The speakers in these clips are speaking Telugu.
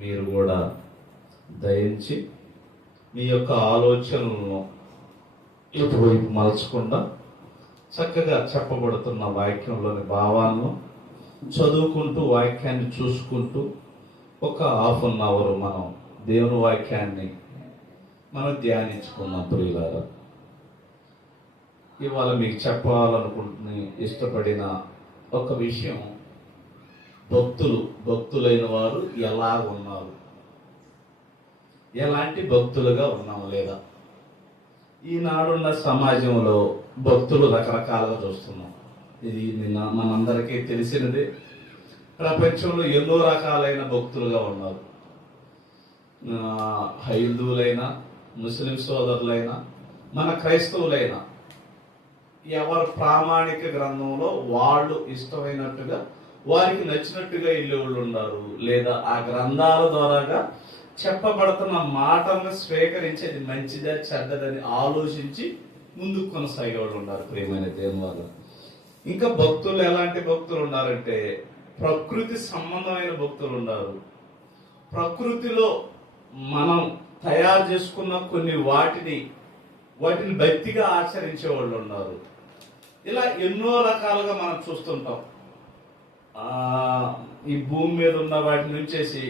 మీరు కూడా దయించి మీ యొక్క ఆలోచనలను ఇటువైపు మలచకుండా చక్కగా చెప్పబడుతున్న వాక్యంలోని భావాలను చదువుకుంటూ వాక్యాన్ని చూసుకుంటూ ఒక హాఫ్ అన్ అవర్ మనం దేవుని వాక్యాన్ని మనం ధ్యానించుకున్నాం. ప్రియులారా, ఇవాళ మీకు చెప్పాలనుకుంటున్న ఇష్టపడిన ఒక విషయం, భక్తులైన వారు ఎలా ఉన్నారు, ఎలాంటి భక్తులుగా ఉన్నాము లేదా. ఈనాడున్న సమాజంలో భక్తులు రకరకాలుగా చూస్తున్నాం. ఇది మనందరికీ తెలిసినదే. ప్రపంచంలో ఎన్నో రకాలైన భక్తులుగా ఉన్నారు. హైందువులైనా, ముస్లిం సోదరులైనా, మన క్రైస్తవులైనా, ఎవరి ప్రామాణిక గ్రంథంలో వాళ్ళు ఇష్టమైనట్టుగా వారికి నచ్చినట్టుగా వెళ్ళేవాళ్ళు ఉన్నారు. లేదా ఆ గ్రంథాల ద్వారాగా చెప్పబడుతున్న మాటలను స్వీకరించి అది మంచిదా చెడ్డదని ఆలోచించి ముందుకు కొనసాగేవాళ్ళు ఉన్నారు. ప్రియమైన దేవుని వల్ల ఇంకా భక్తులు ఎలాంటి భక్తులు ఉన్నారంటే, ప్రకృతి సంబంధమైన భక్తులు ఉన్నారు. ప్రకృతిలో మనం తయారు చేసుకున్న కొన్ని వాటిని భక్తిగా ఆచరించే వాళ్ళు ఉన్నారు. ఇలా ఎన్నో రకాలుగా మనం చూస్తుంటాం. ఈ భూమి మీద ఉన్న వాటి నుంచేసి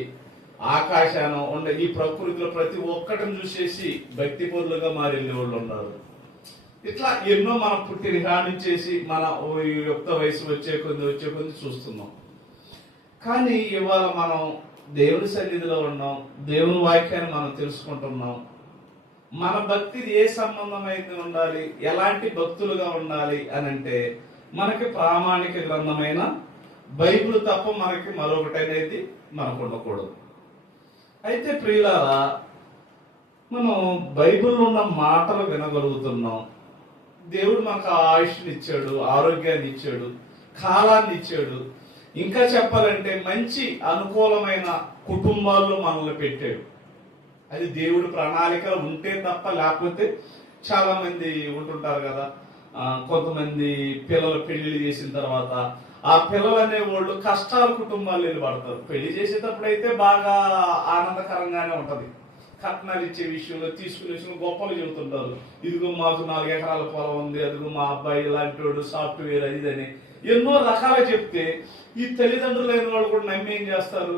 ఆకాశాన ఉండే ఈ ప్రకృతిలో ప్రతి ఒక్కటిని చూసేసి భక్తి పరులుగా మారే వాళ్ళు ఉన్నారు. ఇట్లా ఎన్నో మనం పుట్టిన కానించేసి మన యుక్త వయసు వచ్చే కొద్ది చూస్తున్నాం. కానీ ఇవాళ మనం దేవుని సన్నిధిలో ఉన్నాం, దేవుని వాక్యాన్ని మనం తెలుసుకుంటున్నాం. మన భక్తి ఏ సంబంధమైతే ఉండాలి, ఎలాంటి భక్తులుగా ఉండాలి అని అంటే, మనకి ప్రామాణిక గ్రంథమైన బైబిల్ తప్ప మనకి మరొకటి అనేది మనకు ఉండకూడదు. అయితే ప్రియులారా, మనం బైబిల్లో ఉన్న మాటలు వినగలుగుతున్నాం. దేవుడు మనకు ఆయుష్ని ఇచ్చాడు, ఆరోగ్యాన్ని ఇచ్చాడు, కాలాన్ని ఇచ్చాడు. ఇంకా చెప్పాలంటే మంచి అనుకూలమైన కుటుంబాల్లో మనల్ని పెట్టాడు. అది దేవుడు ప్రణాళికలు ఉంటే తప్ప, లేకపోతే చాలా మంది ఉంటుంటారు కదా, కొంతమంది పిల్లలు పెళ్లి చేసిన తర్వాత ఆ పిల్లలు అనే వాళ్ళు కష్టాల కుటుంబాలు వెళ్ళి పడతారు. పెళ్లి చేసేటప్పుడు అయితే బాగా ఆనందకరంగానే ఉంటది. కట్నాలు ఇచ్చే విషయంలో, తీసుకునే విషయంలో గొప్పలు చెబుతుంటారు. ఇదిగో మాకు 4 ఎకరాల పొలం ఉంది, అదిగో మా అబ్బాయి ఇలాంటి వాడు, సాఫ్ట్వేర్ అది అని ఎన్నో రకాలుగా చెప్తే ఈ తల్లిదండ్రులు అయిన వాళ్ళు కూడా నమ్మి ఏం చేస్తారు,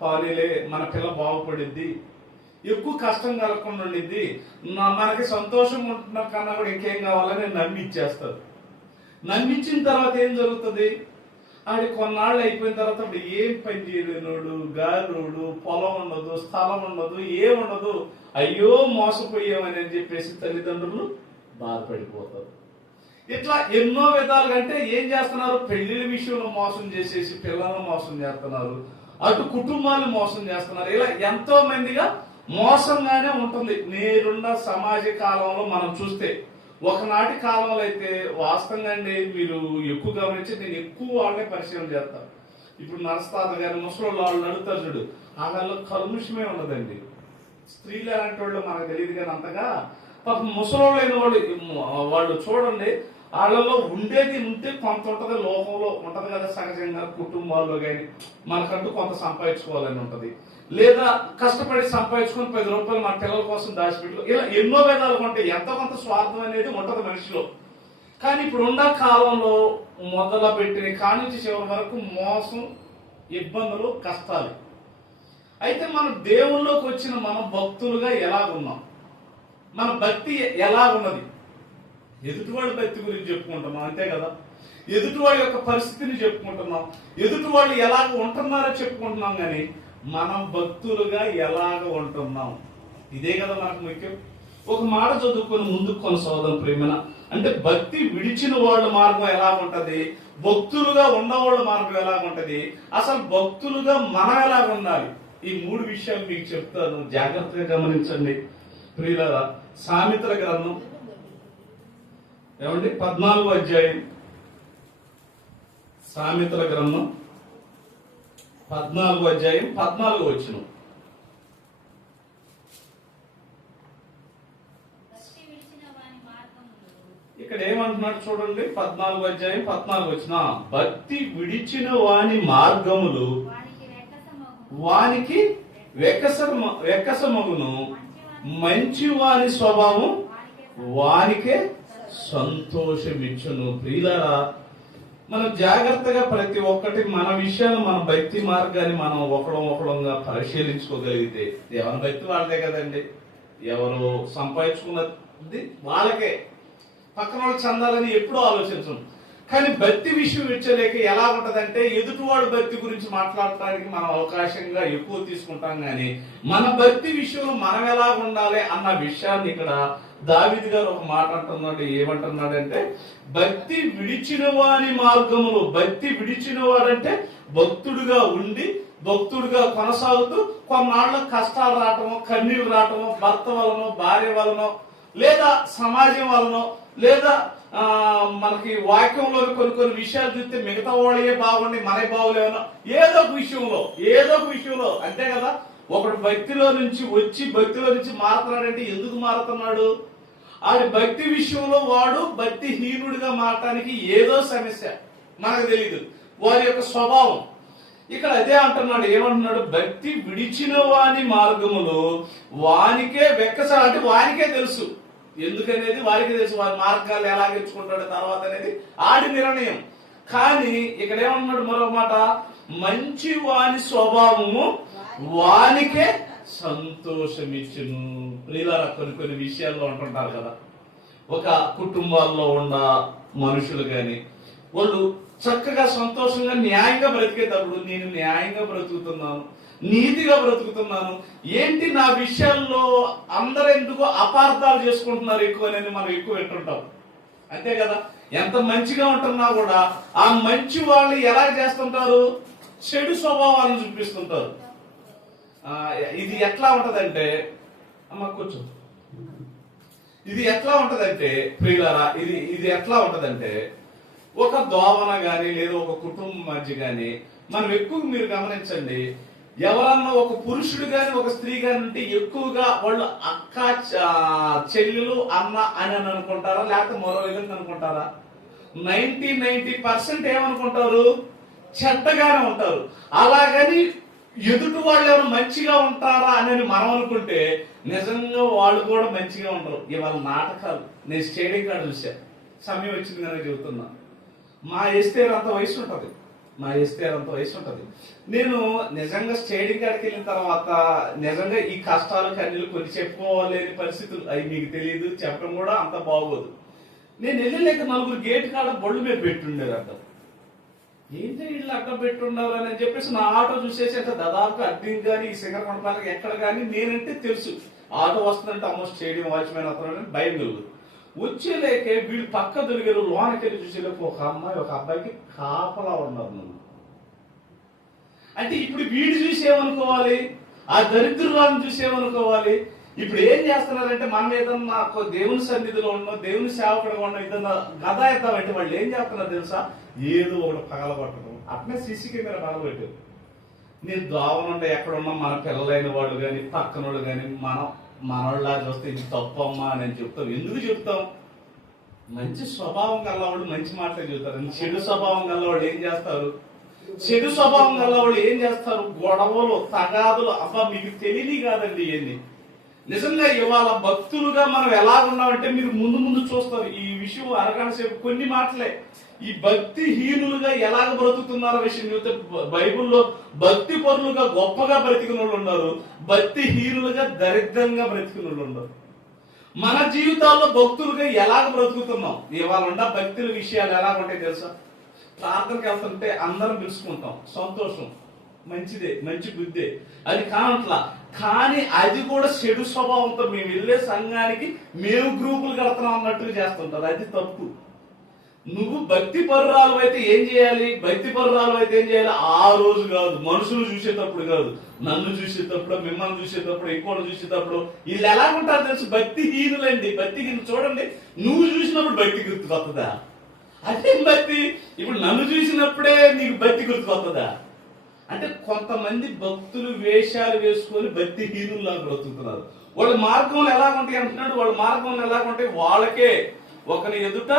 పాలీలే మన పిల్ల బాగుపడిద్ది, ఎక్కువ కష్టం కలగకుండా ఉండిద్ది, మనకి సంతోషం ఉంటున్న కన్నా కూడా ఇంకేం కావాలని నమ్మి ఇచ్చేస్తారు. నమ్మించిన తర్వాత ఏం జరుగుతుంది, ఆడి కొన్నాళ్ళు అయిపోయిన తర్వాత ఏం పని చేయలేనోడు, గారోడు, పొలం ఉండదు, స్థలం ఉండదు, ఏముండదు, అయ్యో మోసపోయామని చెప్పేసి తల్లిదండ్రులు బాధపడిపోతారు. ఇట్లా ఎన్నో విధాలుగా అంటే ఏం చేస్తున్నారు, పెళ్లిళ్ళ విషయంలో మోసం చేసేసి పిల్లలను మోసం చేస్తున్నారు, అటు కుటుంబాన్ని మోసం చేస్తున్నారు. ఇలా ఎంతో మందిగా మోసంగానే ఉంటుంది. నేరున్న సమాజ కాలంలో మనం చూస్తే, ఒకనాటి కాలంలో అయితే వాస్తవంగా అండి, మీరు ఎక్కువ గమనించి నేను ఎక్కువ వాళ్ళనే పరిశీలన చేస్తాను. ఇప్పుడు నరస్తాత గారి ముసలి వాళ్ళు నడుతారు చూడు, వాళ్ళలో కల్ముషమే ఉండదండి. స్త్రీలు అలాంటి వాళ్ళు మనకు తెలియదు కానీ అంతగా పాపం ముసలోళ్ళైన వాళ్ళు చూడండి, వాళ్ళలో ఉండేది ఉంటే కొంత ఉంటది, లోకంలో ఉంటది కదా సహజంగా. కుటుంబాల్లో కానీ మనకంటూ కొంత సంపాదించుకోవాలని ఉంటది, లేదా కష్టపడి సంపాదించుకొని 10 రూపాయలు మన పిల్లల కోసం దాచిపెట్టు, ఇలా ఎన్నో విధాలుగా ఉంటాయి. ఎంతో కొంత స్వార్థం అనేది ఉంటది మనిషిలో. కానీ ఇప్పుడు ఉన్న కాలంలో మొదలు పెట్టిన కానించి చివరి వరకు మోసం, ఇబ్బందులు, కష్టాలు. అయితే మనం దేవుళ్ళలోకి వచ్చిన మనం భక్తులుగా ఎలాగున్నాం, మన భక్తి ఎలాగున్నది, ఎదుటివాడి భక్తి గురించి చెప్పుకుంటున్నాం అంతే కదా. ఎదుటివాడి యొక్క పరిస్థితిని చెప్పుకుంటున్నాం, ఎదుటివాళ్ళు ఎలాగ ఉంటున్నారో చెప్పుకుంటున్నాం. కానీ మనం భక్తులుగా ఎలాగ ఉంటున్నాం, ఇదే కదా మనకు ముఖ్యం. ఒక మాట చదువుకొని ముందుకు కొనసాగుదాం ప్రేమన. అంటే భక్తి విడిచిన వాళ్ళ మార్గం ఎలా ఉంటది, భక్తులుగా ఉన్నవాళ్ళ మార్గం ఎలా ఉంటది, అసలు భక్తులుగా మనం ఎలా ఉండాలి, ఈ 3 విషయాలు మీకు చెప్తాను, జాగ్రత్తగా గమనించండి ప్రియులారా. సామెతల గ్రంథం ఏమండి 14వ అధ్యాయం, సామెతల గ్రంథం 14వ అధ్యాయం 14వ వచనం. ఇక్కడ ఏమంటున్నాడు చూడండి, 14వ అధ్యాయం 14వ వచనం. భక్తి విడిచిన వాని మార్గములు వానికి వెక్కసమగును, మంచివాని స్వభావం వానికే సంతోషమిచ్చును. ప్రియులారా, మనం జాగ్రత్తగా ప్రతి ఒక్కటి మన విషయాలు, మన భక్తి మార్గాన్ని మనం ఒకడంగా పరిశీలించుకోగలిగితే, ఎవరి భక్తి వాళ్ళదే కదండి. ఎవరు సంపాదించుకున్నది వాళ్ళకే, పక్కన వాళ్ళు చెందాలని ఎప్పుడూ ఆలోచించం. కానీ భక్తి విషయం ఇచ్చలేక ఎలా ఉంటదంటే, ఎదుటివాడు భక్తి గురించి మాట్లాడటానికి మనం అవకాశంగా ఎక్కువ తీసుకుంటాం. కానీ మన భక్తి విషయంలో మనం ఎలా ఉండాలి అన్న విషయాన్ని ఇక్కడ దావీదు గారు ఒక మాట అంటున్నాడు. ఏమంటున్నాడంటే, భక్తి విడిచిన వాని మార్గములు, భక్తి విడిచిన వాడంటే భక్తుడుగా ఉండి భక్తుడిగా కొనసాగుతూ కొన్నాళ్ళ కష్టాలు రావటమో, కన్నీళ్ళు రావటమో, భర్త వలనో, భార్య వలనో, లేదా సమాజం వలనో, లేదా మనకి వాక్యంలోని కొన్ని విషయాలు చూస్తే మిగతా వాళ్ళే బాగుండి మనే బాగులేవనో, ఏదో ఒక విషయంలో అంతే కదా. ఒకడు భక్తిలో నుంచి వచ్చి భక్తిలో నుంచి మారుతున్నాడంటే ఎందుకు మారుతున్నాడు? ఆడి భక్తి విషయంలో వాడు భక్తిహీనుడిగా మారటానికి ఏదో సమస్య, మనకు తెలియదు, వారి యొక్క స్వభావం. ఇక్కడ అదే అంటున్నాడు. ఏమంటున్నాడు? భక్తి విడిచిన వాని మార్గములు వానికే అంటే వానికే తెలుసు. ఎందుకనేది వారికి తెలుసు. వారి మార్గాలు ఎలా ఎంచుకుంటాడు తర్వాత అనేది ఆడి నిర్ణయం. కానీ ఇక్కడ ఏమన్నాడు మరో మాట, మంచి వాని స్వభావము వానికే సంతోషమిచ్చును. ప్రియులారా, కొన్ని విషయాల్లో అంటుంటారు కదా, ఒక కుటుంబాల్లో ఉన్న మనుషులు గాని వాళ్ళు చక్కగా సంతోషంగా న్యాయంగా బ్రతికేటప్పుడు, నేను న్యాయంగా బ్రతుకుతున్నాను, నీతిగా బ్రతుకుతున్నాను, ఏంటి నా విషయాల్లో అందరూ ఎందుకో అపార్థాలు చేసుకుంటున్నారు ఎక్కువ అనేది మనం ఎక్కువ వింటుంటాం. అంతే కదా. ఎంత మంచిగా ఉంటున్నా కూడా ఆ మంచి వాళ్ళు ఎలా చేస్తుంటారు? చెడు స్వభావాలను చూపిస్తుంటారు. ఇది ఎట్లా ఉంటదంటే, అమ్మ కూర్చో, ఇది ఎట్లా ఉంటదంటే ప్రియులారా, ఇది ఎట్లా ఉంటదంటే, ఒక దోవన గాని లేదా ఒక కుటుంబం మధ్య గాని మనం ఎక్కువ మీరు గమనించండి, ఎవరన్నా ఒక పురుషుడు గాని ఒక స్త్రీ గాని ఉంటే ఎక్కువగా వాళ్ళు అక్క చెల్లెలు అన్న అని అనుకుంటారా, లేకపోతే మరో విధంగా అనుకుంటారా? 90% ఏమనుకుంటారు? చెడ్డగానే ఉంటారు. అలాగని ఎదుటి వాళ్ళు ఎవరు మంచిగా ఉంటారా అని మనం అనుకుంటే నిజంగా వాళ్ళు కూడా మంచిగా ఉంటారు. ఇవాళ నాటకాలు నేను స్టేడియం కాడ చూసా, సమయం వచ్చింది కనుక చెబుతున్నా. మా ఎస్తేరు అంత వయసు ఉంటది. నేను నిజంగా స్టేడియం కాడికి వెళ్ళిన తర్వాత నిజంగా ఈ కష్టాలు కన్నీళ్ళు కొన్ని చెప్పుకోలేని పరిస్థితులు, అవి మీకు తెలియదు, చెప్పడం కూడా అంత బాగోదు. నేను వెళ్ళలేక నలుగురు గేట్ కాడ బొళ్ళు మీద పెట్టుండేది. అర్థం ఏంటి వీళ్ళు అక్కడ పెట్టుండారు అని చెప్పేసి నా ఆటో చూసేసి అంటే దాదాపు అడ్డింగ్ కానీ ఈ సింగర్ కొండపాలకి ఎక్కడ కానీ నేనంటే తెలుసు, ఆటో వస్తుందంటే అమ్మో స్టేడియం వాచ్మెన్ అవుతున్నాడని భయం కలుగుతుంది. వచ్చేలేకే వీళ్ళు పక్క దొరికారు, లోనకెళ్ళి చూసేలేక ఒక అమ్మాయి ఒక అబ్బాయికి కాపలా ఉన్నారు. నువ్వు అంటే ఇప్పుడు వీడు చూసేమనుకోవాలి, ఆ దరిద్రులను చూసేమనుకోవాలి. ఇప్పుడు ఏం చేస్తున్నారంటే, మనం ఏదన్నా దేవుని సన్నిధిలో ఉండడం, దేవుని సేవకుడుగా ఉండడం, ఏదన్నా గద ఎత్తామంటే వాళ్ళు ఏం చేస్తున్నారు తెలుసా? ఏదో ఒకటి పగలగొట్టడం. అట్నే సీసీ కెమెరా పగలబెట్టారు. నేను దోవనుండే ఎక్కడున్నా మన పిల్లలైన వాళ్ళు కానీ పక్కన వాళ్ళు కానీ మనోళ్ళలా చూస్తే ఇది తప్పమ్మా అని చెప్తాం. ఎందుకు చెప్తాం? మంచి స్వభావం గల్లవాళ్ళు మంచి మాటలు చెబుతారు. చెడు స్వభావం గల్లవాళ్ళు ఏం చేస్తారు? గొడవలు, తగాదులు. అబ్బా మీకు తెలియని కాదండి ఇవన్నీ. నిజంగా ఇవాళ భక్తులుగా మనం ఎలాగున్నామంటే మీరు ముందు చూస్తారు. ఈ విషయం అరగంట సేపు కొన్ని మాటలే. ఈ భక్తిహీనులుగా ఎలాగ బ్రతుకుతున్నారో విషయం చూస్తే బైబుల్లో భక్తి పరులుగా గొప్పగా బ్రతికిన వాళ్ళు ఉన్నారు, భక్తిహీనులుగా దరిద్రంగా బ్రతికిన వాళ్ళు ఉన్నారు. మన జీవితాల్లో భక్తులుగా ఎలాగ బ్రతుకుతున్నాం? ఇవాళ ఉన్న భక్తుల విషయాలు ఎలాగ ఉంటాయి తెలుసా? ప్రార్థనకి వెళ్తుంటే అందరం పిలుచుకుంటాం, సంతోషం, మంచిదే, మంచి బుద్ధే, అది కానట్లా. కానీ అది కూడా చెడు స్వభావంతో మేము వెళ్ళే సంఘానికి మేము గ్రూపులు కడుతున్నాం అన్నట్టుగా చేస్తుంటారు. అది తప్పు. నువ్వు భక్తి పరురాలు అయితే ఏం చేయాలి? ఆ రోజు కాదు, మనుషులు చూసేటప్పుడు కాదు, నన్ను చూసేటప్పుడు, మిమ్మల్ని చూసేటప్పుడు, ఇంకోటి చూసేటప్పుడు వీళ్ళు ఎలాగుంటారు తెలుసు? భక్తిహీనులండి. భక్తిహీనులు చూడండి, నువ్వు చూసినప్పుడు భక్తి గుర్తుకొస్తుందా? అదేం భక్తి? ఇప్పుడు నన్ను చూసినప్పుడే నీకు భక్తి గుర్తుకొస్తుందా? అంటే కొంతమంది భక్తులు వేషాలు వేసుకొని భక్తిహీనుల్లా బ్రతుకుతున్నారు. వాళ్ళ మార్గంలో ఎలాగుంటాయి అంటున్నాడు. వాళ్ళ మార్గంలో ఎలాగుంటాయి? వాళ్ళకే ఒకరి ఎదుట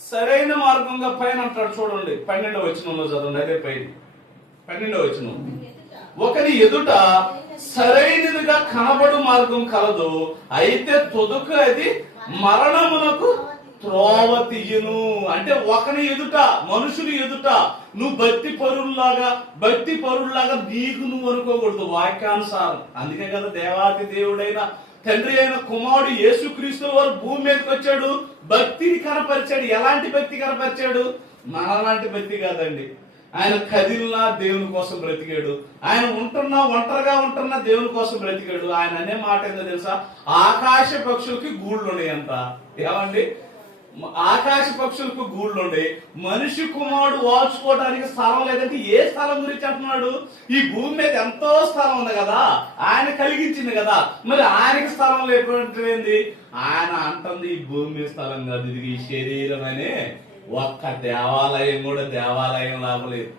సరైన మార్గంగా పైన అంటాడు. చూడండి 12వ వచనంలో చదవండి. అదే పైన 12వ వచనం. ఒకని ఎదుట సరైనదిగా కనబడు మార్గం కలదు, అయితే తుదకు అది మరణమునకు త్రోవ తీయును. అంటే ఒకని ఎదుట, మనుషులు ఎదుట నువ్వు భక్తి పరుల్లాగా నీకు నువ్వు అనుకోకూడదు, వాక్యానుసారం. అందుకే కదా దేవాది దేవుడైన తండ్రి అయిన కుమారుడు యేసుక్రీస్తు వారు భూమి మీదకి వచ్చాడు, భక్తిని కనపరిచాడు. ఎలాంటి భక్తి కనపరిచాడు? మనలాంటి భక్తి కాదండి. ఆయన కదిలినా దేవుని కోసం బ్రతికాడు, ఆయన ఒంటరిగా ఉంటున్నా దేవుని కోసం బ్రతికాడు. ఆయన అనే మాట ఏందో తెలుసా? ఆకాశ పక్షులకి గూళ్ళు ఉన్నాయంట. ఏమండి? ఆకాశ పక్షులకు గూళ్ళు ఉండే, మనిషి కుమారుడు వాచుకోవడానికి స్థలం లేదంటే ఏ స్థలం గురించి అంటున్నాడు? ఈ భూమి మీద ఎంతో స్థలం ఉంది కదా, ఆయన కలిగించింది కదా, మరి ఆయనకి స్థలం లేకపోయింది. ఆయన అంటుంది ఈ భూమి మీద స్థలం కాదు, ఇది ఈ శరీరం అనే ఒక్క దేవాలయం కూడా దేవాలయం లాభలేదు.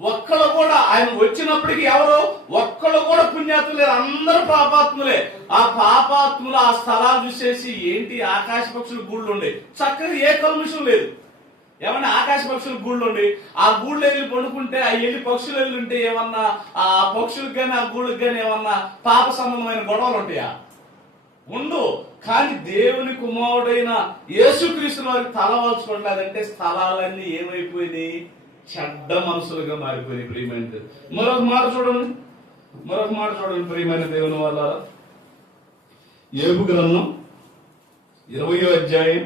ఒక్కళ్ళు కూడా ఆయన వచ్చినప్పటికీ ఎవరు ఒక్కళ్ళు కూడా పుణ్యాత్ములు లేరు, అందరూ పాపాత్ములే. ఆ పాపాత్ములు ఆ స్థలాలు చూసేసి ఏంటి ఆకాశ పక్షుల గూళ్ళు ఉండే, చక్కగా ఏ కల్మిషం లేదు. ఏమన్నా ఆకాశ పక్షుల గూళ్ళు ఉండి ఆ గూళ్ళు వెళ్ళి పండుకుంటే, ఆ వెళ్ళి పక్షులు వెళ్ళి ఉంటే ఏమన్నా ఆ పక్షులకు కానీ ఆ గూళ్ళకి కానీ ఏమన్నా పాప సంబంధమైన గొడవలు ఉంటాయా? ఉండు. కానీ దేవుని కుమారుడైన యేసుక్రీస్తు వారికి తల వాల్చుకోవట్లేదంటే స్థలాలన్నీ ఏమైపోయినాయి? చెడ్డ మనసులుగా మారిపోయినాయి. ప్రియమైన మరొక మాట చూడండి ప్రియమైన దేవుని వల్ల యోబు గ్రంథం 20వ అధ్యాయం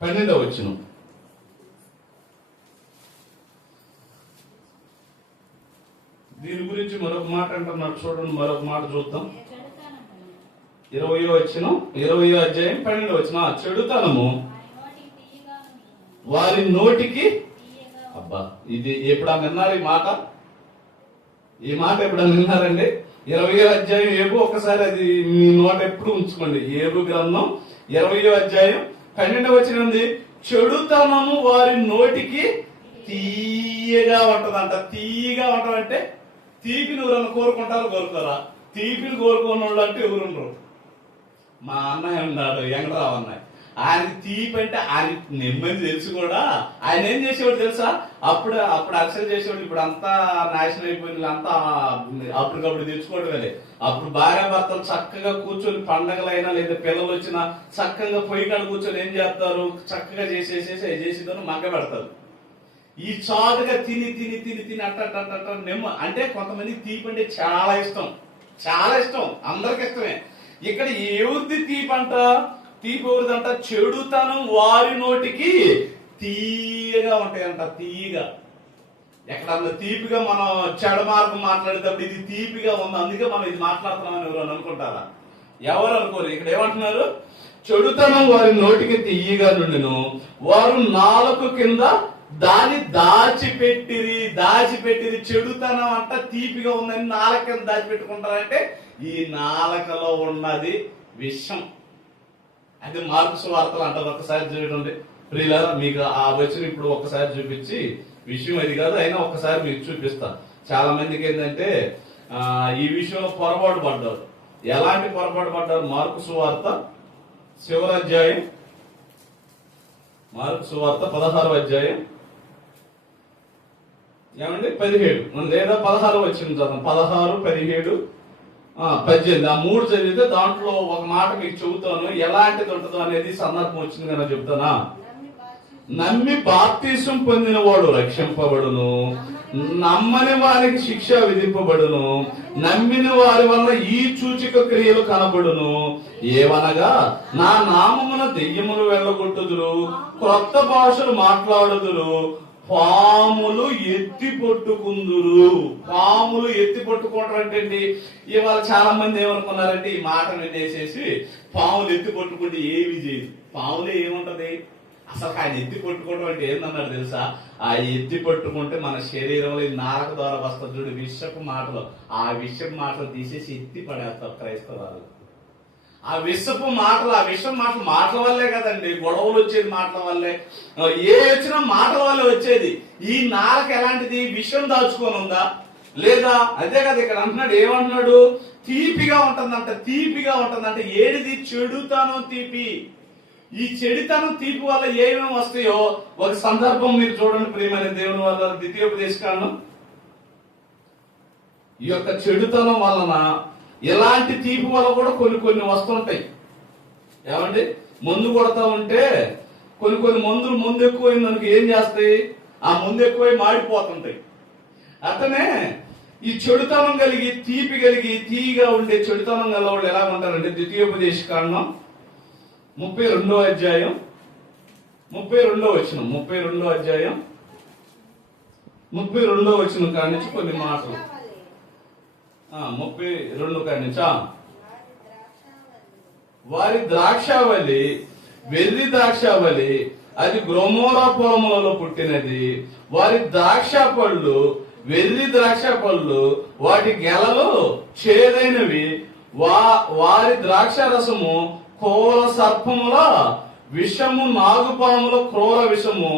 12వ వచనం. దీని గురించి మరొక మాట అంటున్నాడు చూడండి, మరొక మాట చూద్దాం. 20వ అధ్యాయం 12వ వచనం. చెడుతనము వారి నోటికి, అబ్బా ఇది ఎప్పుడన్నా విన్నారు ఈ మాట ఎప్పుడన్నా విన్నారండి? 20వ అధ్యాయం యోబు, ఒకసారి అది మీ నోట ఎప్పుడు ఉంచుకోండి. యోబు గ్రంథం 20వ అధ్యాయం 12వ వచనం ఉంది. చెడుతనము వారి నోటికి తీయగా ఉంటదంట. తీయగా ఉంటదంటే తీపిని ఎవరన్నా కోరుకుంటారా? తీపిని కోరుకున్న వాళ్ళు అంటే ఎవరుండరు. మా అన్నయ్య ఉన్నాడు, వెంకటరావు అన్నయ్య. ఆయనకి తీపి అంటే ఆయన నెమ్మది తెలుసు కూడా. ఆయన ఏం చేసేవాడు తెలుసా? అప్పుడు అక్షర చేసేవాడు. ఇప్పుడు అంతా నాశనం అయిపోయింది, అంతా అప్పటికప్పుడు తెచ్చుకోవడం. అప్పుడు భార్య భర్తలు చక్కగా కూర్చొని, పండగలైనా లేదా పిల్లలు వచ్చినా చక్కగా పొయ్యి కాడ కూర్చొని ఏం చేస్తారు? చక్కగా చేసేదాన్ని మగ్గ పెడతారు. ఈ చాటుగా తిని అట్ట నెమ్మ అంటే కొంతమంది తీపి అంటే చాలా ఇష్టం, అందరికి ఇష్టమే. ఇక్కడ ఎవరిది తీపి అంట? తీపి ఎవరిదంట? చెడుతనం వారి నోటికి తీయగా ఉంటాయంట. తీయగా ఎక్కడన్నా తీపిగా మనం చెడ మార్గం మాట్లాడేటప్పుడు ఇది తీపిగా ఉంది, అందుకే మనం ఇది మాట్లాడుతున్నామని ఎవరు అనుకుంటారా? ఎవరు అనుకోరు. ఇక్కడ ఏమంటున్నారు? చెడుతనం వారి నోటికి తీయగా నుండిను, వారు నాలుక కింద దాన్ని దాచిపెట్టిరి. చెడుతనం అంట తీపిగా ఉందని నాలుక కింద దాచిపెట్టుకుంటారంటే ఈ నాలుకలో ఉన్నది విషం. అది మార్కు సువార్తలు అంటారు. ఒక్కసారి చూడండి ప్రియులారా, మీకు ఆ వచ్చిన ఇప్పుడు ఒక్కసారి చూపించి, విషయం అది కాదు అయినా ఒక్కసారి మీకు చూపిస్తా. చాలా మందికి ఏంటంటే ఈ విషయంలో పొరపాటు పడ్డారు. ఎలాంటి పొరపాటు పడ్డారు? మార్కు సువార్త చివరి అధ్యాయం, మార్కు సువార్త 16వ అధ్యాయం ఏమండి 17 లేదా 16 వచ్చింది చదువు. 16, 17, 18 ఆ 3 చదివితే దాంట్లో ఒక మాట మీకు చెబుతాను. ఎలాంటిది ఉంటుందో అనేది సందర్భం వచ్చింది కదా చెప్తానా. నమ్మి బాప్తీసం పొందిన వాడు రక్షింపబడును, నమ్మని వారికి శిక్ష విధింపబడును. నమ్మిన వారి వల్ల ఈ సూచక క్రియలు కనబడును. ఏవనగా నా నామమున దెయ్యములు వెళ్ళగొట్టుదురు, క్రొత్త భాషలు మాట్లాడుదురు, పాములు ఎత్తి పట్టుకుందురు. పాములు ఎత్తి పట్టుకోవటం అంటే ఇవాళ చాలా మంది ఏమనుకున్నారంటే ఈ మాట వినేసేసి పాములు ఎత్తి పట్టుకుంటే ఏమి చేయదు. పాములు ఏముంటది అసలు? ఆయన ఎత్తి పట్టుకోవడం అంటే ఏందన్నాడు తెలుసా? ఆ ఎత్తి పట్టుకుంటే మన శరీరంలో నాలుక ద్వారా వస్తుంది చూడు విషపు మాటలు, ఆ విషపు మాటలు తీసేసి ఎత్తి పడేస్తారు క్రైస్తవాలు. ఆ విషపు మాటల వల్లే కదండి గొడవలు వచ్చేది, మాటల వల్లే. ఏ వచ్చినా మాటల వల్లే వచ్చేది. ఈ నాలుక ఎలాంటిది? విషం దాచుకొని ఉందా లేదా? అదే కదా ఇక్కడ అంటున్నాడు. ఏమంటున్నాడు? తీపిగా ఉంటుందంటే ఏడిది? చెడుతనం తీపి. ఈ చెడుతనం తీపి వల్ల ఏమేమి వస్తాయో ఒక సందర్భం మీరు చూడండి ప్రియమైన దేవుని వల్ల. ద్వితీయోపదేశకాండం ఈ యొక్క చెడుతనం వలన ఇలాంటి తీపి వల్ల కూడా కొన్ని కొన్ని వస్తుంటాయి. ఏమండి, మందు కొడతా ఉంటే కొన్ని మందులు ముందు ఎక్కువైన దానికి ఏం చేస్తాయి, ఆ ముందు ఎక్కువై మాడిపోతుంటాయి. అతనే ఈ చెడుతనం కలిగి తీపి కలిగి తీగా ఉండే చెడుతనం గల వాళ్ళు ఎలా ఉంటారంటే ద్వితీయోపదేశ కాండం 32వ అధ్యాయం 32వ వచనం 32వ అధ్యాయం 32వ వచనం కాడి నుంచి కొన్ని మాటలు 32 కాడి నుంచి వారి ద్రాక్షావళి వెర్రి ద్రాక్షావళి అది గ్రొమోరా పొలములలో పుట్టినది. వారి ద్రాక్ష పళ్ళు వెర్రి ద్రాక్ష పళ్ళు వాటి గెలలు చేదైనవి. వారి ద్రాక్ష రసము క్రూర సర్పముల విషము నాగుపాముల క్రూర విషము.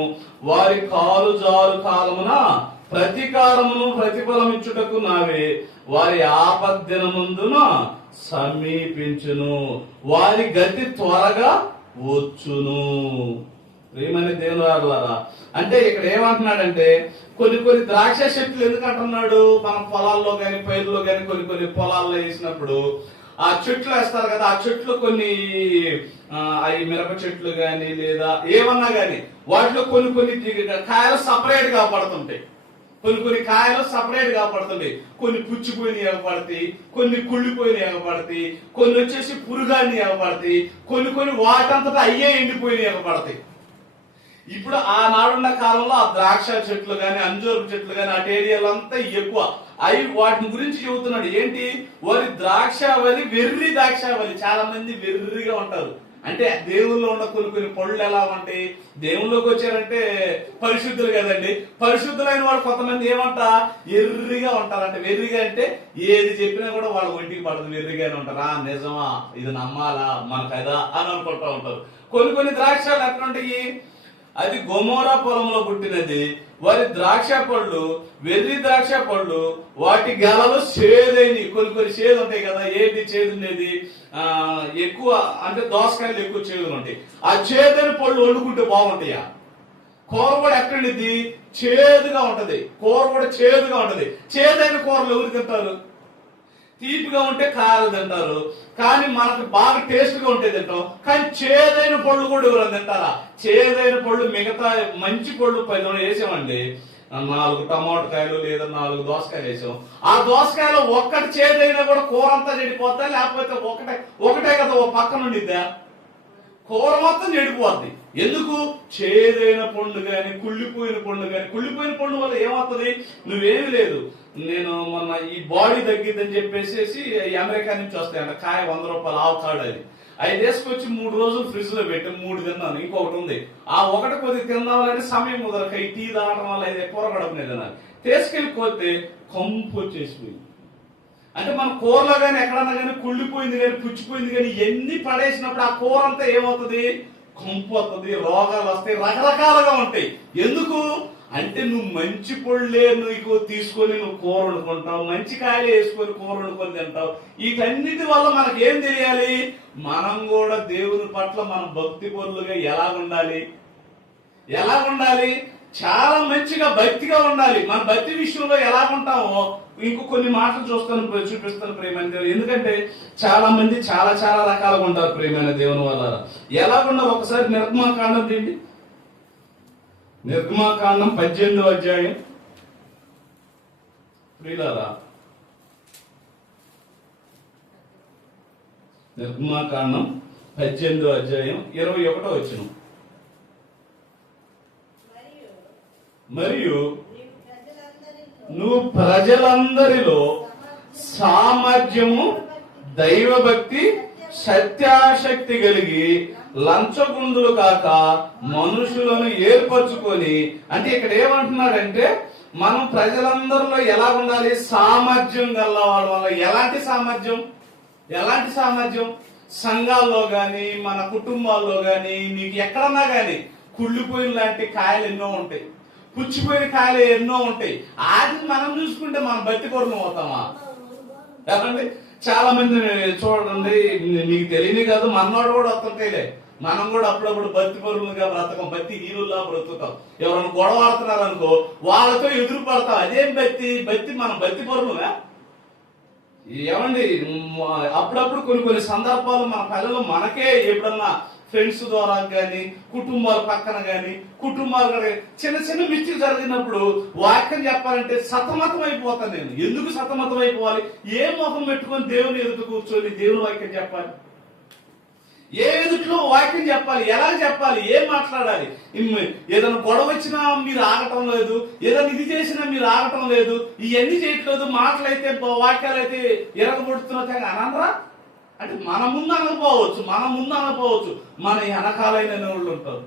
వారి కాలు జారు కాలమున ప్రతీకారమును ప్రతిఫలమిచ్చుటకు నావే. వారి ఆపద్దినమందున సమీపించును. వారి గతి త్వరగా వచ్చును. ప్రియమైన దేవుని వారలారా, అంటే ఇక్కడ ఏమంటున్నాడంటే కొన్ని ద్రాక్ష చెట్లు ఎందుకు అంటున్నాడు, మన పొలాల్లో గాని పైరులో గాని కొన్ని పొలాల్లో వేసినప్పుడు ఆ చెట్లు వేస్తారు కదా, ఆ చెట్లు కొన్ని అవి మిరప చెట్లు గాని లేదా ఏమన్నా గాని వాటిలో కొన్ని కాయలు సపరేట్ గా పడుతుంటాయి. కొన్ని కాయలు సపరేట్ గా పడుతుంటాయి. కొన్ని పుచ్చిపోయినవి ఎగపడతాయి, కొన్ని కుళ్ళిపోయినవి ఎగపడతాయి, కొన్ని వచ్చేసి పురుగాన్ని ఎగపడతాయి, కొన్ని వాటంతటా అయ్యే ఎండిపోయినవి ఎగపడతాయి. ఇప్పుడు ఆనాడున్న కాలంలో ఆ ద్రాక్ష చెట్లు గాని అంజూరు చెట్లు గాని అటు ఏరియాలంతా ఎక్కువ అవి వాటిని గురించి చెబుతున్నాడు. ఏంటి, వారి ద్రాక్షావళి వెర్రి ద్రాక్షావళి. చాలా మంది వెర్రిగా ఉంటారు. అంటే దేవుల్లో ఉన్న కొన్ని పళ్ళు ఎలా ఉంటాయి, దేవుల్లోకి వచ్చారంటే పరిశుద్ధులు కదండి. పరిశుద్ధులైన వాళ్ళు కొంతమంది ఏమంట ఎర్రిగా ఉంటారు. అంటే వెర్రిగా అంటే ఏది చెప్పినా కూడా వాళ్ళ ఒంటికి పడదు, వెర్రిగానే ఉంటారు. నిజమా, ఇది నమ్మాలా మన కదా అని అనుకుంటా ఉంటారు. కొన్ని ద్రాక్షాలు ఎట్లా ఉంటాయి, అది గొమోరా పొలంలో పుట్టినది. వారి ద్రాక్ష పళ్ళు వెర్రి ద్రాక్ష పళ్ళు వాటి గెలలు చేదైనవి. కొన్ని చేదు ఉంటాయి కదా. ఏంటి చేదు ఉండేది, ఎక్కువ అంటే దోసకాయలు ఎక్కువ చేదులు ఉంటాయి. ఆ చేదైన పళ్ళు వండుకుంటే బాగుంటాయా? కూర కూడా ఎక్కడిది చేదుగా ఉంటది. కూర కూడా చేదుగా ఉంటది. చేదైన కూరలు ఎవరు తింటారు? తీపిగా ఉంటే కాయలు తింటారు, కానీ మనకు బాగా టేస్ట్ గా ఉంటే తింటాం. కానీ చేదైన పళ్ళు కూడా ఎవరైనా తింటారా? చేదైన పళ్ళు మిగతా మంచి పళ్ళు 10 వేసామండి, 4 టమాటో కాయలు లేదా 4 దోసకాయలు వేసాం. ఆ దోసకాయలో ఒక్కటి చేదైనా కూడా కూర అంతా చెడిపోతా, లేకపోతే ఒకటే కదా ఓ పక్కన ఉండిద్దా, కూర మొత్తం చెడిపోద్ది. ఎందుకు? చేదైన పండు గాని కుళ్ళిపోయిన పండు గాని. కుళ్ళిపోయిన పండు వల్ల ఏమవుతుంది, నువ్వేమి లేదు. నేను మొన్న ఈ బాడీ తగ్గిద్దని చెప్పేసి అమెరికా నుంచి వస్తాయంట కాయ 100 రూపాయలు ఆవు కాడు. అది తీసుకొచ్చి 3 రోజులు ఫ్రిడ్జ్ లో పెట్టి 3 తిన్నాను. ఇంకొకటి ఉంది, ఆ ఒకటి కొద్దిగా తిందామంటే సమయం కుదరక ఈ టీ తాగడం వల్ల ఇది కూర గడపనే తినాలి. తీసుకెళ్ళిపోతే కంపు వచ్చేసిపోయింది. అంటే మన కూరలో కానీ ఎక్కడన్నా కానీ కుళ్ళిపోయింది కానీ పుచ్చిపోయింది కానీ ఎన్ని పడేసినప్పుడు ఆ కూర అంతా ఏమవుతుంది, కంపు వస్తుంది, రోగాలు వస్తాయి, రకరకాలుగా ఉంటాయి. ఎందుకు అంటే నువ్వు మంచి పొళ్ళే నువ్వు తీసుకొని నువ్వు కూర వండుకుంటావు, మంచి కాయలు వేసుకొని కూర వండుకొని తింటావు. వీటన్నిటి వల్ల మనకు ఏం తెలియాలి, మనం కూడా దేవుని పట్ల మనం భక్తి పరులుగా ఎలా ఉండాలి, చాలా మంచిగా భక్తిగా ఉండాలి. మన భక్తి విషయంలో ఎలా ఉంటామో కొన్ని మాటలు చూపిస్తాను ప్రేమైన దేవుడు. ఎందుకంటే చాలా మంది చాలా రకాలుగా ఉంటారు ప్రేమైన దేవుని వల్ల. ఎలాగున్నా ఒకసారి నిర్గమాకాండం చేయండి. నిర్గమాకాండం 18వ అధ్యాయం. ప్రియులారా, నిర్గమాకాండం 18వ అధ్యాయం 21వ వచనం. మరియు నువ్వు ప్రజలందరిలో సామర్థ్యము దైవభక్తి సత్యాశక్తి కలిగి లంచగుందులు కాక మనుషులను ఏర్పరచుకొని. అంటే ఇక్కడ ఏమంటున్నాడంటే మనం ప్రజలందరిలో ఎలా ఉండాలి, సామర్థ్యం గలవాళ్ళ వల్ల. ఎలాంటి సామర్థ్యం సంఘాల్లో గాని మన కుటుంబాల్లో గాని నీకు ఎక్కడన్నా గాని కుళ్ళిపోయిన లాంటి కాయలు ఎన్నో ఉంటాయి, పుచ్చిపోయిన కాయలు ఎన్నో ఉంటాయి. వాటిని మనం చూసుకుంటే మనం బతి కొరకు అవుతామా? ఏమండి, చాలా మంది చూడండి, మీకు తెలియని కాదు, మనోడు కూడా వస్తుంటాయిలే. మనం కూడా అప్పుడప్పుడు బతి పరులుగా బ్రతకం, బతి హీరుల్లా బ్రతుకుతాం. ఎవరైనా గొడవ ఆడుతున్నారు అనుకో వాళ్ళతో ఎదురు పడతాం. అదేం బతి మనం బతి పరులుగా ఏమండి, అప్పుడప్పుడు కొన్ని కొన్ని సందర్భాలు మన పిల్లలు మనకే ఎప్పుడన్నా ఫ్రెండ్స్ ద్వారా కానీ కుటుంబాల పక్కన కానీ కుటుంబాలు చిన్న చిన్న మిస్టేక్ జరిగినప్పుడు వాక్యం చెప్పాలంటే సతమతం అయిపోతాను నేను. ఎందుకు సతమతం అయిపోవాలి? ఏ ముఖం పెట్టుకొని దేవుని ఎదుట కూర్చొని దేవుని వాక్యం చెప్పాలి? ఏ ఎదుట్లో వాక్యం చెప్పాలి? ఎలా చెప్పాలి? ఏం మాట్లాడాలి? ఏదైనా గొడవ వచ్చినా మీరు ఆగటం లేదు, ఏదైనా ఇది చేసినా మీరు ఆగటం లేదు, ఇవన్నీ చేయట్లేదు. మాటలైతే వాక్యాలైతే ఎరగబడుతున్నా అనరా అంటే మన ముందు అనకపోవచ్చు, మన వెనకాలైన వాళ్ళు ఉంటారు.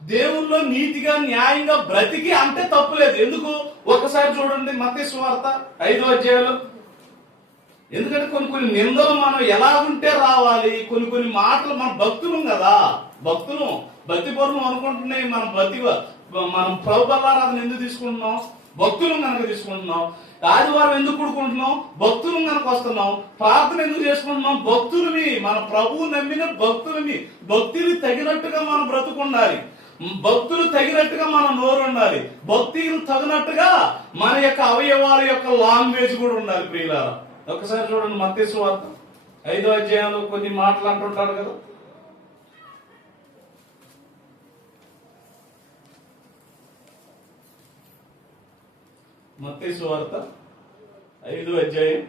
దేవుల్లో నీతిగా న్యాయంగా బ్రతికి అంటే తప్పులేదు. ఎందుకు? ఒకసారి చూడండి మత్తయి సువార్త 5వ అధ్యాయంలో. ఎందుకంటే కొన్ని కొన్ని నిందలు మనం ఎలా ఉంటే రావాలి, కొన్ని కొన్ని మాటలు మన భక్తులం కదా, భక్తి పరులు అనుకుంటున్నాయి. మనం ప్రభు బల్లారాధన ఎందుకు తీసుకుంటున్నాం? భక్తులం కనుక తీసుకుంటున్నాం. ఆదివారం ఎందుకు కూడుకుంటున్నాం? భక్తులం కనుక వస్తున్నాం. ప్రార్థన ఎందుకు చేసుకుంటున్నాం? భక్తులమి, మన ప్రభువు నమ్మిన భక్తులమి. భక్తిని తగినట్టుగా మనం బ్రతుకుండాలి, భక్తులు తగినట్టుగా మన నోరు ఉండాలి, భక్తిని తగినట్టుగా మన యొక్క అవయవాల యొక్క లాంగ్వేజ్ కూడా ఉండాలి. ప్రియులారా, ఒకసారి చూడండి మత్తయి సువార్త 5వ అధ్యాయంలో కొన్ని మాటలు అంటుంటారు కదా. మత్తయి సువార్త 5వ అధ్యాయం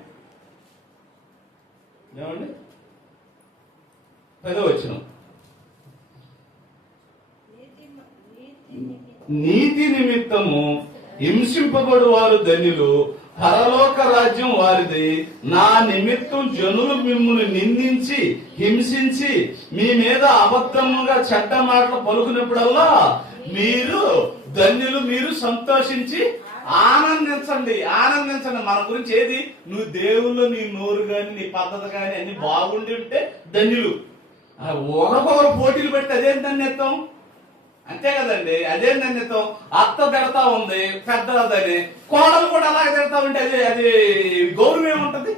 ఏమండి 10వ వచనం. నీతి నిమిత్తము హింసింపబడు వారు ధన్యులు, పరలోక రాజ్యం వారిది. నా నిమిత్తం జనులు మిమ్మల్ని నిందించి హింసించి మీ మీద అబద్ధముగా చెడ్డ మాటలు పలుకున్నప్పుడల్లా మీరు ధన్యులు, మీరు సంతోషించి ఆనందించండి. మన గురించి ఏది? నువ్వు దేవుళ్ళు నీ నోరు గాని నీ పద్ధతి గాని అన్ని బాగుండి ఉంటే ధన్యులు. ఒకరికొకరు పోటీలు పెడితే అదేం ధన్యత్వం? అంతే కదండి, అదేం ధన్యత్వం? అత్త తిడతా ఉంది పెద్దదని, కోడలు కూడా అలాగే తిడతా ఉంటే అది గౌరవం ఏముంటది?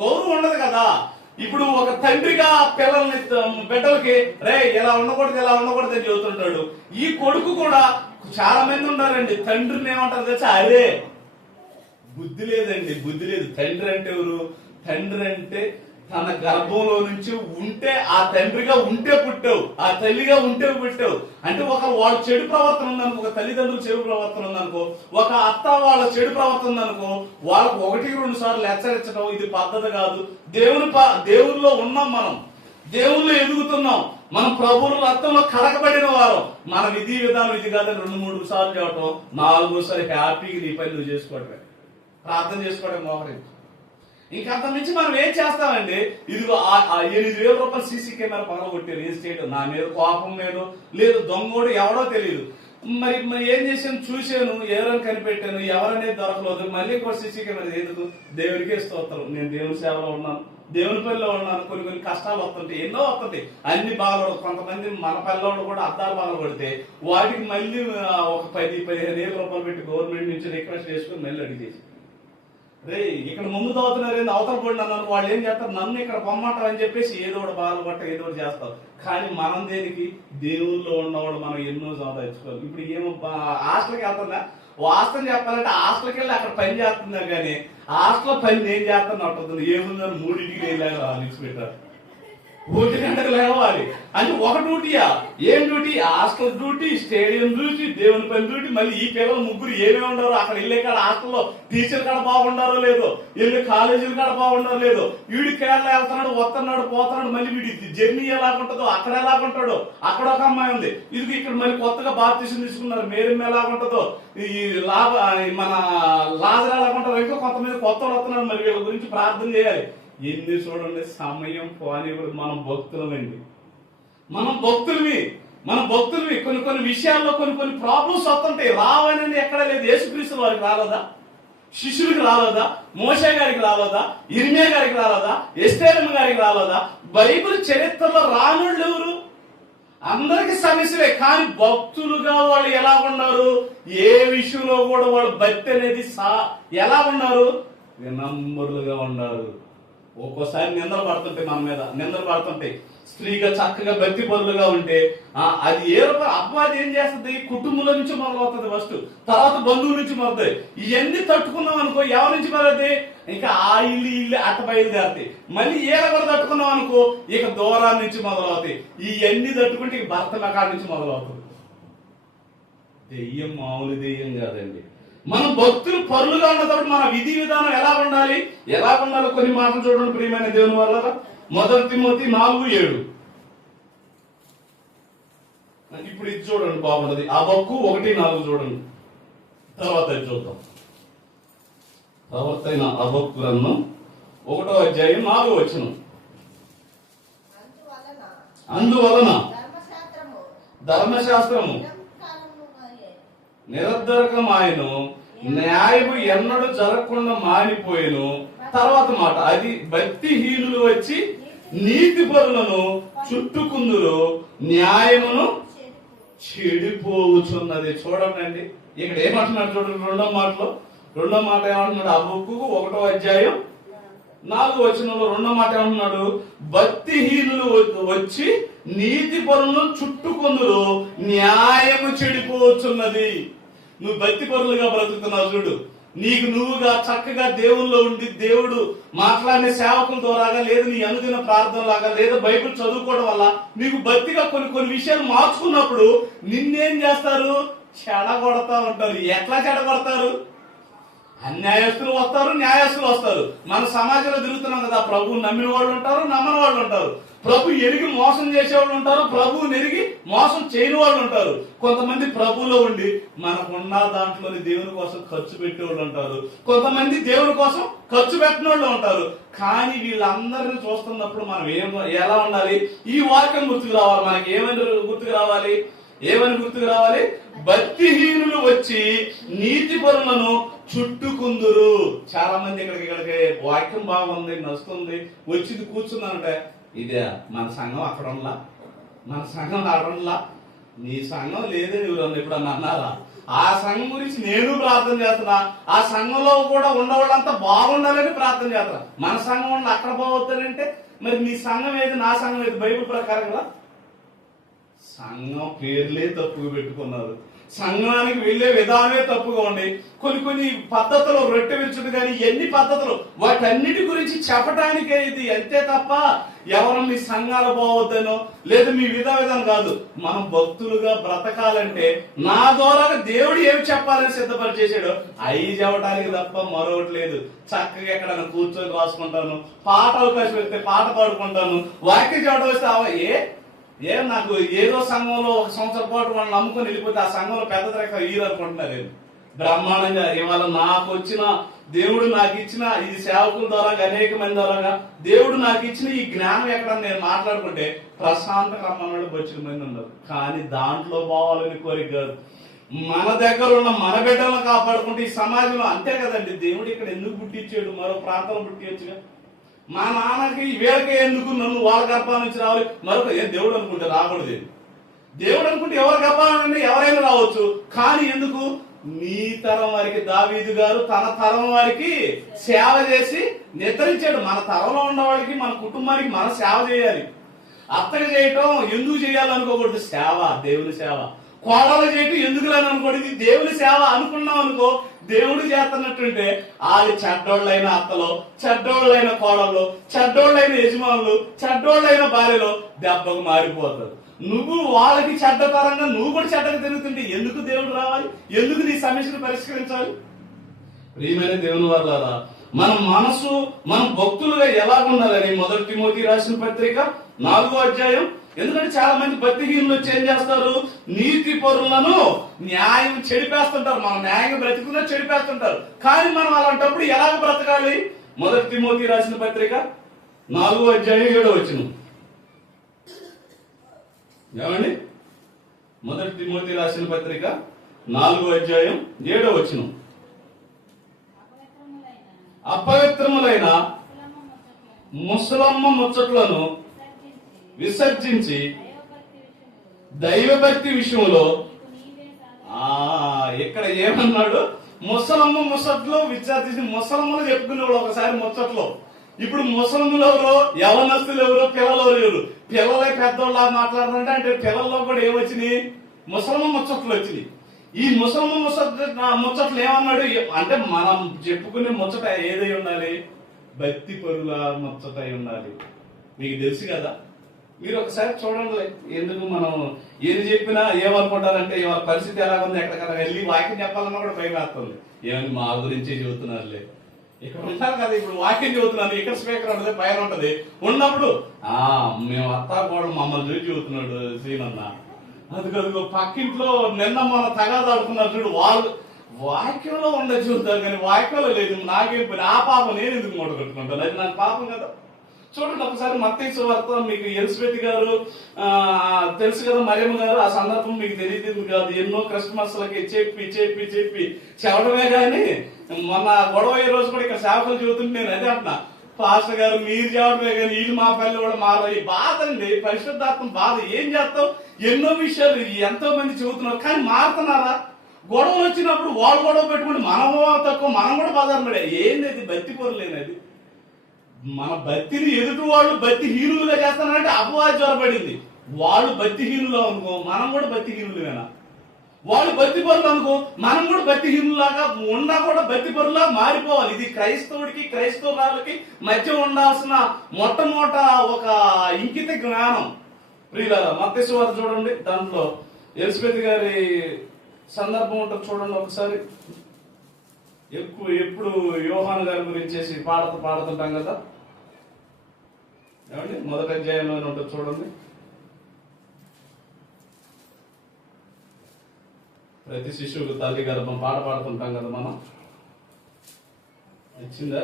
గౌరవం ఉండదు కదా. ఇప్పుడు ఒక తండ్రిగా పిల్లల్ని బిడ్డలకి రే ఇలా ఉండకూడదు అని చెబుతుంటాడు. ఈ కొడుకు కూడా చాలా మంది ఉన్నారండి, తండ్రిని ఏమంటారు తెలుసా? అరే బుద్ధి లేదు. తండ్రి అంటే ఎవరు? తండ్రి అంటే తన గర్భంలో నుంచి ఉంటే ఆ తండ్రిగా ఉంటే పుట్టావు, ఆ తల్లిగా ఉంటే పుట్టావు. అంటే వాళ్ళ చెడు ప్రవర్తన ఉందనుకో, ఒక తల్లిదండ్రులు చెడు ప్రవర్తన ఉందనుకో, ఒక అత్త వాళ్ళ చెడు ప్రవర్తన ఉందనుకో, వాళ్ళకు 1-2 సార్లు హెచ్చరించడం ఇది పద్ధతి కాదు. దేవుల్లో ఉన్నాం, మనం దేవుళ్ళు ఎదుగుతున్నాం, మనం ప్రభువుల రక్తంలో కడగబడిన వారు. మన విధి విధానం ఇది కాదని 2-3 సార్లు చెప్పడం, 4వసారి హ్యాపీగా నీ పని నువ్వు చేసుకోవడమే, ప్రార్థన చేసుకోవడం మోహరించి. ఇంకంత మించి మనం ఏం చేస్తామండి? ఇదిగో 8,000 రూపాయలు సీసీ కెమెరా పగలగొట్టారు, ఏం చేయడం? నా మీద కోపం లేదు దొంగోడు ఎవడో తెలియదు. మరి ఏం చేశాను? చూశాను, ఎవరైనా కనిపెట్టాను, ఎవరనేది దొరకలేదు. మళ్ళీ కూడా సీసీ కెమెరా ఎందుకు? దేవుడికే స్తోత్రం, నేను దేవుని సేవలో ఉన్నాను, దేవుని పనిలో ఉన్నాను. కొన్ని కష్టాలు వస్తుంటాయి, ఎన్నో వస్తుంటాయి, అన్ని బాగా. కొంతమంది మన పల్లెవాళ్ళు కూడా అద్దాలు బాగా పడితే వాటికి మళ్ళీ ఒక 10-15,000 రూపాయలు పెట్టి గవర్నమెంట్ నుంచి రిక్వెస్ట్ చేసుకుని మళ్ళీ అడిగేసి, రే ఇక్కడ ముందు తవ్వుతున్నారు, అవతల పడినాను. వాళ్ళు ఏం చేస్తారు? నన్ను ఇక్కడ పొమ్మంటారు అని చెప్పేసి ఏదో ఒకటి బాధలు పట్ట ఏదో ఒకటి చేస్తారు. కానీ మనం దేనికి? దేవుల్లో ఉన్నవాడు మనం ఎన్నో సంపాదించుకోవాలి. ఇప్పుడు ఏమో హాస్టల్కి వెళ్తుందా? వాస్తవం చెప్పాలంటే హాస్టల్కి వెళ్ళి అక్కడ పని చేస్తున్నారు, కానీ హాస్టల్ పని నేను చేస్తాను అంటుంది. ఏముందని 3ంటికి వెళ్ళాను లిక్స్ పెట్టారు, 1 గంటకు లేవాలి అంటే ఒక డ్యూటీయా? ఏం duty? Hostel duty, stadium duty, దేవుని పని డ్యూటీ. మళ్ళీ ఈ పిల్లలు ముగ్గురు ఏమేమి ఉండరు అక్కడ వెళ్ళే కాడ, హాస్టల్లో టీచర్ కాడ బాగుండారో లేదో, వెళ్ళే కాలేజీల కాడ బాగుండారో లేదో, వీడి కేరళ వెళ్తున్నాడు, వస్తున్నాడు, పోతున్నాడు, మళ్ళీ వీడి జర్నీ ఎలాగుంటుందో, అక్కడ ఎలాగుంటాడో. అక్కడ ఒక అమ్మాయి ఉంది, ఇది ఇక్కడ మళ్ళీ కొత్తగా బాప్తిసం తీసుకున్నారు, మేరం ఎలాగుంటుందో, ఈ మన లాజర్ ఎలాగుంటుందో, ఇంకా కొంతమంది కొత్త వస్తున్నాడు. మరి వీళ్ళ గురించి ప్రార్థన చేయాలి. ఎన్ని చూడండి, సమయం పోనీ. మనం భక్తులమండి, మనం భక్తులవి. కొన్ని విషయాల్లో కొన్ని ప్రాబ్లమ్స్ వస్తుంటాయి. రావనేది ఎక్కడ లేదు. యేసుక్రీస్తు వారికి రాలేదా? శిష్యుడికి రాలేదా? మోషే గారికి రాలేదా? ఇర్మియా గారికి రాలేదా? ఎస్తేరమ్మ గారికి రాలేదా? బైబిల్ చరిత్రలో రానుళ్ళు ఎవరు? అందరికి సమస్యలే. కానీ భక్తులుగా వాళ్ళు ఎలా ఉన్నారు? ఏ విషయంలో కూడా వాళ్ళు భక్తి అనేది ఎలా ఉన్నారు? వినమ్రులుగా ఉన్నారు. ఒక్కోసారి నిందలు పడుతుంటాయి, మన మీద నిందలు పడుతుంటాయి. స్త్రీగా చక్కగా భక్తి పరులుగా ఉంటే అది ఏ రూపాయి అపవాది ఏం చేస్తుంది? కుటుంబంలో నుంచి మొదలవుతుంది ఫస్ట్, తర్వాత బంధువుల నుంచి మొదలవుతాయి. ఇవన్నీ తట్టుకున్నాం అనుకో, ఎవరి నుంచి మొదలవుతాయి? ఇంకా ఆ ఇల్లు అట్ట బయలుదేరుతాయి. మళ్ళీ ఏడ కూడా తట్టుకున్నాం అనుకో, ఇక దూరాన్ని నుంచి మొదలవుతాయి. ఇవన్నీ తట్టుకుంటే ఇక భర్త మెకాడ నుంచి మొదలవుతుంది. దెయ్యం మామూలు దెయ్యం కాదండి. మనం భక్తులు పరులుగా ఉన్నప్పుడు మన విధి విధానం ఎలా ఉండాలి, ఎలా ఉండాలో కొన్ని మాటలు చూడండి ప్రియమైన దేవుని వల్ల. 1 తిమోతి 4:7. ఇప్పుడు ఇది చూడండి, బాగుంటది. హబక్కు 1:4 చూడండి, తర్వాత ఇది చూద్దాం. ప్రవర్తన హబక్కు గ్రంథం 1వ అధ్యాయం 4వ వచనం. అందువలన ధర్మశాస్త్రము నిరర్ధకమాయను, న్యాయము ఎన్నడూ జరగకుండా మానిపోయేను. తర్వాత మాట, అది భక్తిహీనులు వచ్చి నీతి పరులను చుట్టుకుందురు, న్యాయమును చెడిపోవచ్చున్నది. చూడండి ఇక్కడ ఏమంటున్నాడు చూడండి, రెండో మాట ఏమంటున్నాడు? హబక్కు 1వ అధ్యాయం 4వ వచనంలో రెండో మాట ఏమంటున్నాడు? భక్తిహీనులు వచ్చి నీతి పరులను చుట్టుకుందురు, న్యాయము చెడిపోవచ్చున్నది. నువ్వు భక్తి పరులుగా బ్రతుకుతున్నావు చూడు, నీకు నువ్వుగా చక్కగా దేవుల్లో ఉండి దేవుడు మాట్లాడిన సేవకుల ద్వారాగా, లేదు నీ అనుదిన ప్రార్థన లాగా, లేదా బైబిల్ చదువుకోవడం వల్ల నీకు భక్తిగా కొన్ని విషయాలు మార్చుకున్నప్పుడు నిన్నేం చేస్తారు? చెడగొడతా ఉంటారు. ఎట్లా చెడగొడతారు? అన్యాయస్తులు వస్తారు, న్యాయస్తులు వస్తారు. మన సమాజంలో తిరుగుతున్నాం కదా, ప్రభువు నమ్మిన వాళ్ళు ఉంటారు, నమ్మని వాళ్ళు ఉంటారు. ప్రభు ఎరిగి మోసం చేసేవాళ్ళు ఉంటారు, ప్రభువుని ఎరిగి మోసం చేయని వాళ్ళు ఉంటారు. కొంతమంది ప్రభువులో ఉండి మనకున్న దాంట్లోని దేవుని కోసం ఖర్చు పెట్టేవాళ్ళు ఉంటారు, కొంతమంది దేవుని కోసం ఖర్చు పెట్టిన వాళ్ళు ఉంటారు. కానీ వీళ్ళందరినీ చూస్తున్నప్పుడు మనం ఎలా ఉండాలి? ఈ వాక్యం గుర్తుకు రావాలి. మనకి ఏమని గుర్తుకు రావాలి? భక్తిహీనులు వచ్చి నీతి పరులను చుట్టుకుందురు. చాలా మంది ఇక్కడికి వాక్యం బాగుంది, నచ్చుతుంది, వచ్చింది కూర్చుందంటే, ఇదే మన సంఘం అక్కడ ఉండలా, మన సంఘం ఆడలా, నీ సంఘం లేదే ఎవరన్నా ఎప్పుడన్నా అన్నారా? ఆ సంఘం గురించి నేను ప్రార్థన చేస్తున్నా, ఆ సంఘంలో కూడా ఉండవాళ్ళంతా బాగుండాలని ప్రార్థన చేస్తున్నా. మన సంఘం ఉండి అక్కడ బాగవుతానంటే మరి మీ సంఘం ఏది, నా సంఘం ఏది? బైబిల్ ప్రకారంగా సంఘం పేర్లే తప్పుగా పెట్టుకున్నారు, సంఘానికి వెళ్లే విధానమే తప్పుగా ఉండి, కొన్ని పద్ధతులు రొట్టె విరుచుడు కానీ ఎన్ని పద్ధతులు, వాటన్నిటి గురించి చెప్పడానికే ఇది. అంతే తప్ప ఎవరు మీ సంఘాలు బాగొద్దనో లేదా మీ విధానం కాదు. మనం భక్తులుగా బ్రతకాలంటే నా ద్వారా దేవుడు ఏమి చెప్పాలని సిద్ధపరిచేసాడు అవి చెప్పడానికి తప్ప మరొకటి లేదు. చక్కగా ఎక్కడైనా కూర్చొని రాసుకుంటాను, పాట అవకాశం ఇస్తే పాట పాడుకుంటాను, వాక్యం చెప్పడం వస్తే నాకు ఏదో సంఘంలో 1 సంవత్సరం పాటు వాళ్ళు నమ్ముకొని వెళ్ళిపోతే ఆ సంఘంలో పెద్ద తరగతి హీరో అనుకుంటున్నారు. బ్రహ్మాండంగా ఇవాళ నాకు వచ్చిన దేవుడు నాకు ఇచ్చిన ఇది సేవకుల ద్వారా అనేక మంది ద్వారా దేవుడు నాకు ఇచ్చిన ఈ జ్ఞానం ఎక్కడ నేను మాట్లాడుకుంటే ప్రశాంతంగా రమ్మన్నాడు బొచ్చిన మంది ఉన్నారు. కానీ దాంట్లో పోవాలని కోరిక కాదు. మన దగ్గర ఉన్న మన బిడ్డలను కాపాడుకుంటే ఈ సమాజంలో అంతే కదండి. దేవుడు ఇక్కడ ఎందుకు పుట్టించాడు? మరో ప్రాంతంలో పుట్టించగా. మా నాన్నకి వీళ్ళకే ఎందుకు నన్ను వాళ్ళ గర్భాల నుంచి రావాలి? మరొక దేవుడు అనుకుంటే రాకూడదు. దేవుడు అనుకుంటే ఎవరి గర్భాలంటే ఎవరైనా రావచ్చు. కానీ ఎందుకు? నీ తరం వారికి దావీదు గారు తన తరం వారికి సేవ చేసి నిర్ణయించాడు. మన తరంలో ఉన్న వాళ్ళకి, మన కుటుంబానికి మనం సేవ చేయాలి. అత్తగా చేయటం ఎందుకు చేయాలనుకోకూడదు, సేవ, దేవుని సేవ. కోడలు చేయటం ఎందుకు రాని అనుకోండి, దేవుని సేవ అనుకున్నాం అనుకో, దేవుడు చేస్తున్నట్టుంటే వాళ్ళు చెడ్డోళ్ళైన అత్తలో, చెడ్డోళ్ళైన కోడళ్ళు, చెడ్డోళ్ళైన యజమానులు, చెడ్డోళ్ళైన భార్యలో దెబ్బకు మారిపోతారు. నువ్వు వాళ్ళకి చెడ్డతరంగా నువ్వు కూడా చెడ్డగా తిరుగుతుంటే ఎందుకు దేవుడు రావాలి? ఎందుకు నీ సమస్యను పరిష్కరించాలి? ప్రియమైన దేవుని వాళ్ళారా, మన మనసు మనం భక్తులుగా ఎలా ఉండాలని 1 తిమోతి రాసిన పత్రిక 4వ అధ్యాయం. ఎందుకంటే చాలా మంది భక్తిహీనులు వచ్చి ఏం చేస్తారు? నీతి పరులను న్యాయం చెడిపేస్తుంటారు. మనం న్యాయంగా బ్రతుకున్నా చెడిపేస్తుంటారు. కానీ మనం అలాంటప్పుడు ఎలాగ బ్రతకాలి? 1 తిమోతి రాసిన పత్రిక 4వ అధ్యాయం 7వ వచనం. ఏమండి? 1 తిమోతి రాసిన పత్రిక 4వ అధ్యాయం 7వ వచనం. అపవిత్రములైన ముసలమ్మ ముచ్చట్లను విసర్జించి దైవభక్తి విషయంలో ఇక్కడ ఏమన్నాడు? ముసలమ్మ ముచ్చట్లో విసర్జించి, ముసలమ్మలు చెప్పుకునేవాళ్ళు ఒకసారి ముచ్చట్లో ఇప్పుడు ముసలిములు ఎవరు, యవనస్తులు ఎవరు, పిల్లలు ఎవరు? పిల్లలే పెద్దోళ్ళ మాట్లాడుతుంటే అంటే పిల్లల్లో కూడా ఏమొచ్చినాయి? ముసలమ్మ ముచ్చట్లు వచ్చినాయి. ఈ ముసలమ్మ ముచ్చట్లు ఏమన్నాడు అంటే మనం చెప్పుకునే ముచ్చట ఏదై ఉండాలి? భక్తి పరుల ముచ్చట ఉండాలి. మీకు తెలుసు కదా, మీరు ఒకసారి చూడండి. ఎందుకు మనం ఏది చెప్పినా ఏమనుకుంటారంటే వాళ్ళ పరిస్థితి ఎలా ఉంది, ఎక్కడికన్నా వెళ్ళి వాక్యం చెప్పాలన్నా కూడా భయం వేస్తుంది. ఏమని మా గురించే చెబుతున్నారులే, ఇక్కడ ఉంటారు కదా, ఇప్పుడు వాక్యం చెబుతున్నాను, ఇక్కడ స్పీకర్ ఉంటుంది, పైన ఉంటది, ఉన్నప్పుడు మేము అత్తా కూడా మమ్మల్ని చూసి చెబుతున్నాడు శ్రీనన్న, అదిగో పక్కింట్లో నిన్న మన తగాదాడుకున్నారు చూడు, వాళ్ళు వాక్యంలో ఉండే చూస్తారు కానీ వాక్యంలో లేదు. నాకేం పని, ఆ పాపం నేను ఎందుకు మూట కట్టుకుంటాను, అది నాకు పాపం కదా. చూడండి ఒకసారి మత్తయి సువార్త, మీకు ఎలిజబెత్ గారు తెలుసు కదా, మరియమ్మ గారు, ఆ సందర్భం మీకు తెలియదు కాదు. ఎన్నో క్రిస్మస్లకి చెప్పి చెప్పి చెప్పి చెప్పడమే కానీ మొన్న గొడవ ఈ రోజు కూడా ఇక్కడ సేవకులు చెబుతుంటే నేను అదే అంటున్నా, పాస్టర్ గారు మీరు చెప్పడమే కానీ వీళ్ళు మా పల్లెలు కూడా మారాయి. బాధ అండి, పరిశుద్ధాత్మ బాధ. ఏం చేస్తావు? ఎన్నో విషయాలు ఎంతో మంది చెబుతున్నారు కానీ మారుతున్నారా? గొడవలు వచ్చినప్పుడు వాళ్ళు గొడవ పెట్టుకుంటే మనము తక్కువ, మనం కూడా బాధపడే. ఏంది అది? భక్తి పొరలేనది. మన భక్తిని ఎదుటి వాళ్ళు భక్తిహీనులుగా చేస్తానంటే అపవాది జ్వరపడింది. వాళ్ళు భక్తిహీనులు అనుకో, మనం కూడా భక్తిహీనులువేనా? వాళ్ళు భక్తి పరులు అనుకో, మనం కూడా భక్తిహీనులాగా ఉన్నా కూడా భక్తి పరులా మారిపోవాలి. ఇది క్రైస్తవుడికి క్రైస్తవురాలకి మధ్య ఉండాల్సిన మొట్టమొదట ఒక ఇంకిత జ్ఞానం. ప్రియులారా, మత్తయి సువార్త చూడండి, దాంట్లో ఎలిజబెత్ గారి సందర్భం ఉంటుంది చూడండి ఒకసారి. ఎప్పుడు యోహాను గారి గురించి పాడుతుంటాం కదా, ఏమండి? మొదటి అధ్యాయంలో ఉంటుంది చూడండి. ప్రతి శిశువుకు తల్లి గర్భం పాడుతుంటాం కదా మనం. ఇచ్చిందా?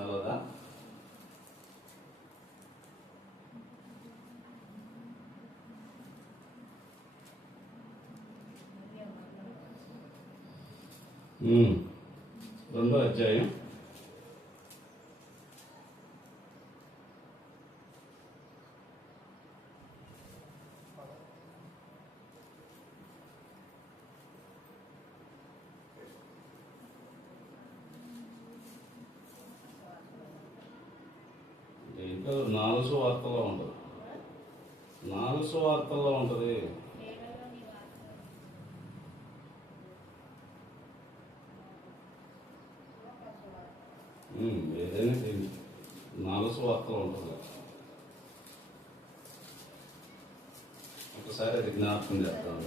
అలాదా? రెండో అధ్యాయం ఇంకా 4 సువార్తలో ఉంటుంది. 4 సువార్తల్లో ఉంటుంది. ఏదైనా 4 సువార్తలో ఉంటుంది. ఒకసారి అది జ్ఞాపకం చేస్తాను.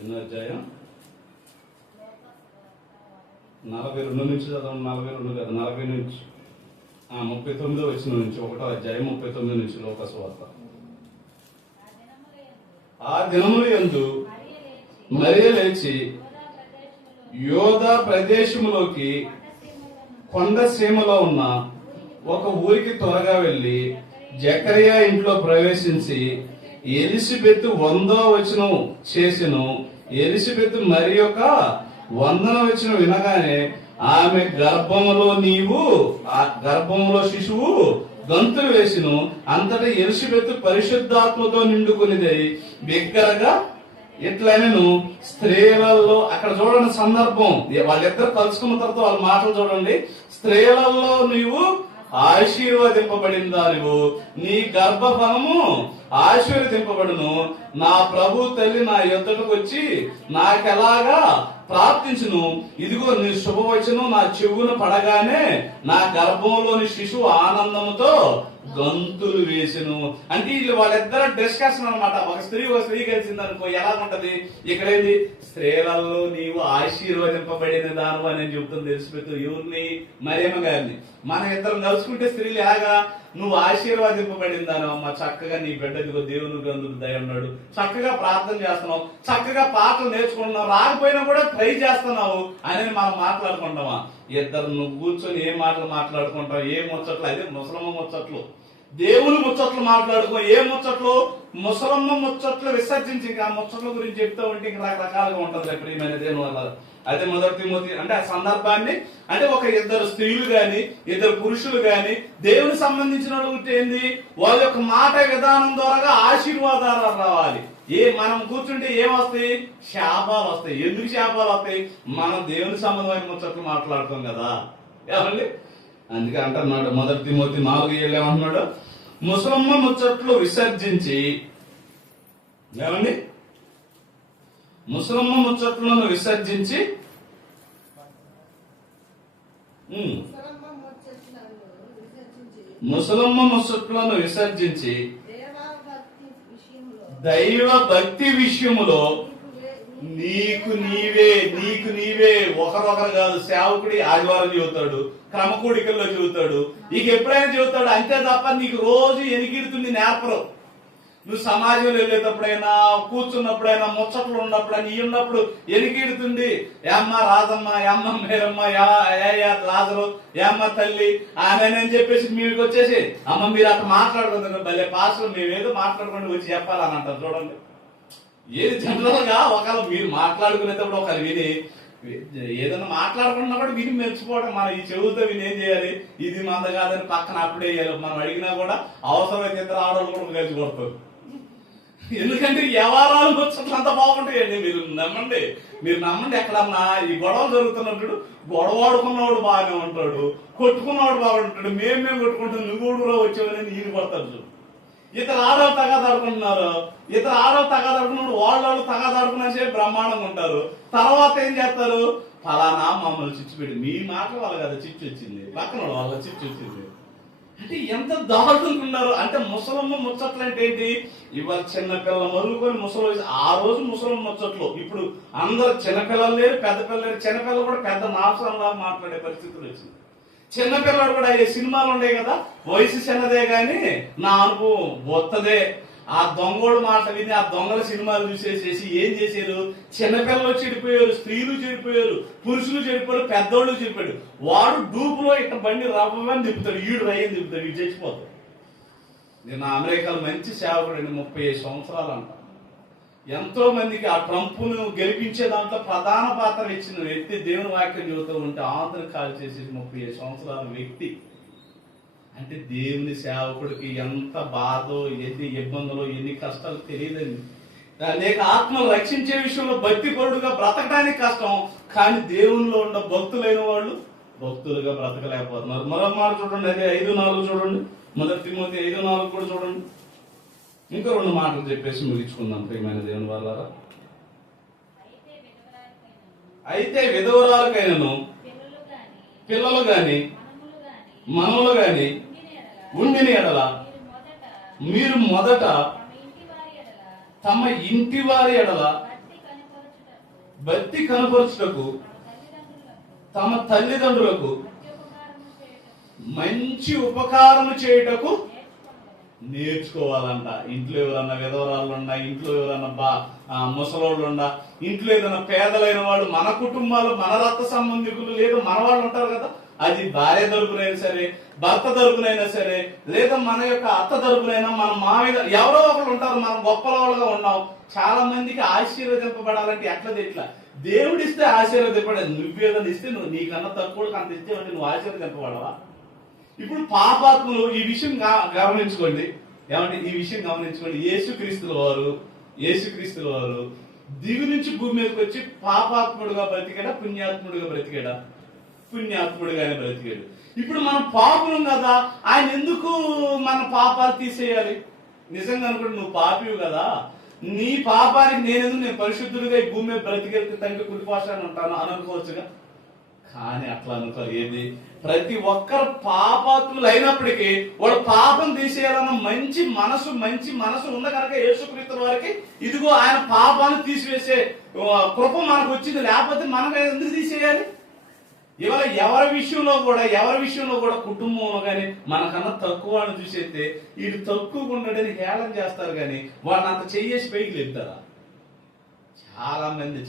ఎన్నో అధ్యాయం? 42 నుంచి చదవండి. 42 కదా, 40 నుంచి 39 వచ్చిన నుంచి, 1వ అధ్యాయం 39 నుంచి లోక సువార్త. ఆ దినముల యందు మరియ లేచి యోధా ప్రదేశములోకి కొండ సీమలో ఉన్న ఒక ఊరికి త్వరగా వెళ్లి జకరియా ఇంట్లో ప్రవేశించి ఎలిజబెత్ 100వ వచనం చేసెను. ఎలిజబెత్ మరి యొక్క 100వ వచనం వినగానే ఆమె గర్భములో శిశువు గంతులు వేసిను. అంతటా ఎలిజబెత్ పరిశుద్ధాత్మతో నిండుకునిదై బిగ్గరగా ఇట్లనెను, స్త్రీలలో, అక్కడ చూడండి సందర్భం, వాళ్ళిద్దరు కలుసుకున్న తర్వాత వాళ్ళ మాటలు చూడండి. స్త్రీలలో నీవు ఆశీర్వదింపబడిందా, నీ గర్భఫలము ఆశీర్వదింపబడును. నా ప్రభు తల్లి నా యొద్దకు వచ్చి నాకెలాగా ప్రార్థించును. ఇదిగో నీ శుభవచనం నా చెవును పడగానే నా గర్భంలోని శిశువు ఆనందముతో గంతులు వేసెను. అంటే వీళ్ళు వాళ్ళిద్దరు డిస్కషన్ అనమాట. ఒక స్త్రీ కలిసింది అనుకో, ఎలా ఉంటది? ఇక్కడేంది? స్త్రీలలో నీవు ఆశీర్వదింపబడిన దాను అని చెబుతుంది తెలిసిపెట్టు. ఎవరిని? మరియమ్మ గారిని. మన ఇద్దరం కలుసుకుంటే స్త్రీలు ఎలాగా? నువ్వు ఆశీర్వాదింపబడిందాను అమ్మ, చక్కగా నీ బిడ్డదిగో దేవుని గంధుడు దయ ఉన్నాడు, చక్కగా ప్రార్థన చేస్తున్నావు, చక్కగా పాటలు నేర్చుకుంటున్నావు, రాకపోయినా కూడా ట్రై చేస్తున్నావు అని మనం మాట్లాడుకుంటామా? ఇద్దరు నువ్వు కూర్చొని ఏ మాటలు మాట్లాడుకుంటావు? ఏ ముచ్చట్లు? అదే ముసలమ్మ ముచ్చట్లు. దేవుని ముచ్చట్లు మాట్లాడుకో. ఏ ముచ్చట్లు? ముసలమ్మ ముచ్చట్లు విసర్జించి, ఇంకా ఆ ముచ్చట్ల గురించి చెప్తూ ఉంటే ఇంకా రకరకాలుగా ఉంటుంది ప్రియమైన దేవుని వల్ల. అదే మొదటి తిమోతి అంటే ఆ సందర్భాన్ని, అంటే ఒక ఇద్దరు స్త్రీలు గాని ఇద్దరు పురుషులు గాని దేవుని సంబంధించిన వాళ్ళు ఏంది, వాళ్ళ యొక్క మాట విధానం ద్వారా ఆశీర్వాదాలు రావాలి. మనం కూర్చుంటే ఏమొస్తాయి? శాపాలు వస్తాయి. ఎందుకు శాపాలు వస్తాయి? మనం దేవుని సంబంధమైన ముచ్చట్లు మాట్లాడుతాం కదా. ఏమండి? అందుకే అంటున్నాడు మొదటి తిమోతి 4:7 ఏమంటున్నాడు? ముసలమ్మ ముచ్చట్లు విసర్జించి, ఏమండి, ముసలమ్మ ముచ్చట్లను విసర్జించి ముసలమ్మ ముచ్చట్లను విసర్జించి దైవ భక్తి విషయములో నీకు నీవే ఒకరొకరు కాదు, సేవకుడి ఆదివారం చెబుతాడు, క్రమకూడికల్లో చెబుతాడు, నీకు ఎప్పుడైనా చెబుతాడు, అంతే తప్ప నీకు రోజు ఎనికిడుతుంది నేర్పరు. నువ్వు సమాజంలో వెళ్ళేటప్పుడైనా, కూర్చున్నప్పుడైనా, ముచ్చట్లు ఉన్నప్పుడైనా, ఈ ఉన్నప్పుడు ఎనికిడుతుంది. ఏమ్మ రాజమ్మ, ఏమ్మ మేరమ్మ, లాజరు, ఏమ్మ తల్లి అని చెప్పేసి మీకు వచ్చేసి, అమ్మ మీరు అట్లా మాట్లాడుకుంటున్నారు, భలే పాస్టర్ మేమేదో మాట్లాడుకుంటూ వచ్చి చెప్పాలని అంటారు. చూడండి, ఏది జనరల్ గా ఒకవేళ మీరు మాట్లాడుకునేటప్పుడు ఒకరు విని ఏదైనా మాట్లాడుకున్నప్పుడు విని మెచ్చిపోవడం, మనం ఈ చెవులతో విని ఏం చేయాలి, ఇది మంద కాదని పక్కన అప్పుడే వేయాలి. మనం అడిగినా కూడా అవసరమైతే ఇద్దరు ఆడవాళ్ళు కూడా కలిసి కొడతారు. ఎందుకంటే వ్యవహారాలు ముచ్చట్లు అంత బాగుంటాయండి. మీరు నమ్మండి ఎక్కడన్నా ఈ గొడవలు జరుగుతున్నప్పుడు గొడవాడుకున్నవాడు బాగానే ఉంటాడు, కొట్టుకున్నవాడు బాగుంటాడు. మేము కొట్టుకుంటాం, నువ్వు కూడా వచ్చేవని ఈయన కొడతారు. ఇతర ఆడవాళ్ళు తగాదాడుకుంటున్నారు, ఇతర ఆడవాళ్ళు తగాదాడుకున్నప్పుడు వాళ్ళు తగాదాడుకున్నా బ్రహ్మాండంగా ఉంటారు. తర్వాత ఏం చేస్తారు, ఫలానా మమ్మల్ని చిచ్చు పెట్టి, మీ మాటలు వాళ్ళ కదా చిచ్చు వచ్చింది, పక్కన వాళ్ళ చిచ్చు వచ్చింది అంటే ఎంత దారుణంగా ఉన్నారు. అంటే ముసలమ్మ ముచ్చట్లు అంటే ఏంటి? ఇవాళ చిన్నపిల్లలు మొదలుకొని ముసలి, ఆ రోజు ముసలమ్మ ముచ్చట్లు. ఇప్పుడు అందరు చిన్నపిల్లలు లేరు, పెద్ద పిల్లలు లేరు. చిన్నపిల్లలు కూడా పెద్ద నాశనంలా మాట్లాడే పరిస్థితులు వచ్చింది. చిన్నపిల్లడు కూడా ఏ సినిమాలు ఉన్నాయి కదా, వయసు చిన్నదే గాని నా అనుభవం బొత్తదే. ఆ దొంగోడు మాట విని ఆ దొంగల సినిమాలు చూసేసేసి ఏం చేశారు, చిన్నపిల్లలు చెడిపోయారు, స్త్రీలు చెడిపోయారు, పురుషులు చెడిపోయారు, పెద్దోళ్ళు చెడిపోయాడు. వాడు డూపులో ఇట్లా బండి రవ్వని తిప్పుతాడు, ఈడు రయ్యని తిప్పుతాడు, ఈడు చచ్చిపోతాడు. నేను అమెరికాలో మంచి సేవకుడు, 35 సంవత్సరాలు అంట. ఎంతో మందికి ఆ ట్రంప్ను గెలిపించే దాంట్లో ప్రధాన పాత్ర ఇచ్చిన వ్యక్తి, దేవుని వాక్యం చెబుతూ ఉంటే ఆంధ్ర కాల్ చేసి 35 సంవత్సరాల వ్యక్తి. అంటే దేవుని సేవకుడికి ఎంత బాధో, ఎన్ని ఇబ్బందులు, ఎన్ని కష్టాలు తెలియదండి. అనేక ఆత్మలు రక్షించే విషయంలో భక్తిపరుడుగా బ్రతకడానికి కష్టం, కానీ దేవునిలో ఉన్న భక్తులైన వాళ్ళు భక్తులుగా బ్రతకలేకపోతున్నారు. మరొక మాట చూడండి, అదే 5:4 చూడండి, మొదటి తిమోతి 5:4 కూడా చూడండి. ఇంకా 2 మాటలు చెప్పేసి ముగించుకుందాం ప్రియమైన దేవుని వాళ్ళారా. అయితే విధవరాలకైనను పిల్లలు గాని మనములు గాని ఉండిన ఎడల మీరు మొదట తమ ఇంటి వారి ఎడల భక్తి కనపరచుటకు తమ తల్లిదండ్రులకు మంచి ఉపకారం చేయుటకు నేర్చుకోవాలంట. ఇంట్లో ఎవరన్నా విధవరాళ్ళు ఉన్నా, ఇంట్లో ఎవరన్నా ముసలోళ్ళు ఉన్నా, ఇంట్లో ఏదైనా పేదలైన వాళ్ళు, మన కుటుంబాలు, మన రక్త సంబంధికులు లేదా మన వాళ్ళు ఉంటారు కదా, అది భార్య తరపునైనా సరే, భర్త తరపునైనా సరే, లేదా మన యొక్క అత్త తరపునైనా, మన మామయ్య, ఎవరో ఒకరు ఉంటారు. మనం గొప్పలవాళ్ళుగా ఉన్నాం. చాలా మందికి ఆశీర్వదింపబడాలంటే ఎట్లా దేవుడిస్తే ఆశీర్వదింపడదు. నువ్వేదన్నా ఇస్తే నువ్వు నీకన్నా తక్కువ అంత ఇస్తే అంటే నువ్వు ఆశీర్వదింపబడవా? ఇప్పుడు పాపాత్ములు ఈ విషయం గమనించుకోండి. ఏమంటే ఈ విషయం గమనించుకోండి. యేసుక్రీస్తుల వారు దివి నుంచి భూమి మీదకి వచ్చి పాపాత్ముడుగా బ్రతికాడా, పుణ్యాత్ముడుగా బ్రతికాడా? పుణ్యాత్ముడుగానే బ్రతికాడు. ఇప్పుడు మనం పాపులం కదా, ఆయన ఎందుకు మన పాపాలు తీసేయాలి? నిజంగా అనుకుంటే నువ్వు పాపివు కదా, నీ పాపానికి నేను పరిశుద్ధుడిగా ఈ భూమి మీద బ్రతికెళ్తే తండ్రి కుడిపాశాన్ని ఉంటాను అని అనుకోవచ్చుగా. కానీ అట్లా అనుకోవాలి. ఏది, ప్రతి ఒక్కరు పాపాత్ములు అయినప్పటికీ వాడు పాపం తీసేయాలన్న మంచి మనసు ఉంది కనుక యేసుక్రీస్తు వారికి ఇదిగో ఆయన పాపాన్ని తీసివేసే కృప మనకు వచ్చింది. లేకపోతే మనం ఎందుకు తీసేయాలి? ఇవాళ ఎవరి విషయంలో కూడా కుటుంబంలో కానీ మనకన్నా తక్కువ అని చూసేస్తే వీడు తక్కువగా ఉండడని హేళన చేస్తారు, కానీ వాళ్ళని అంత చెయ్యేసి పైకి లేపుతారా? చాలా మంది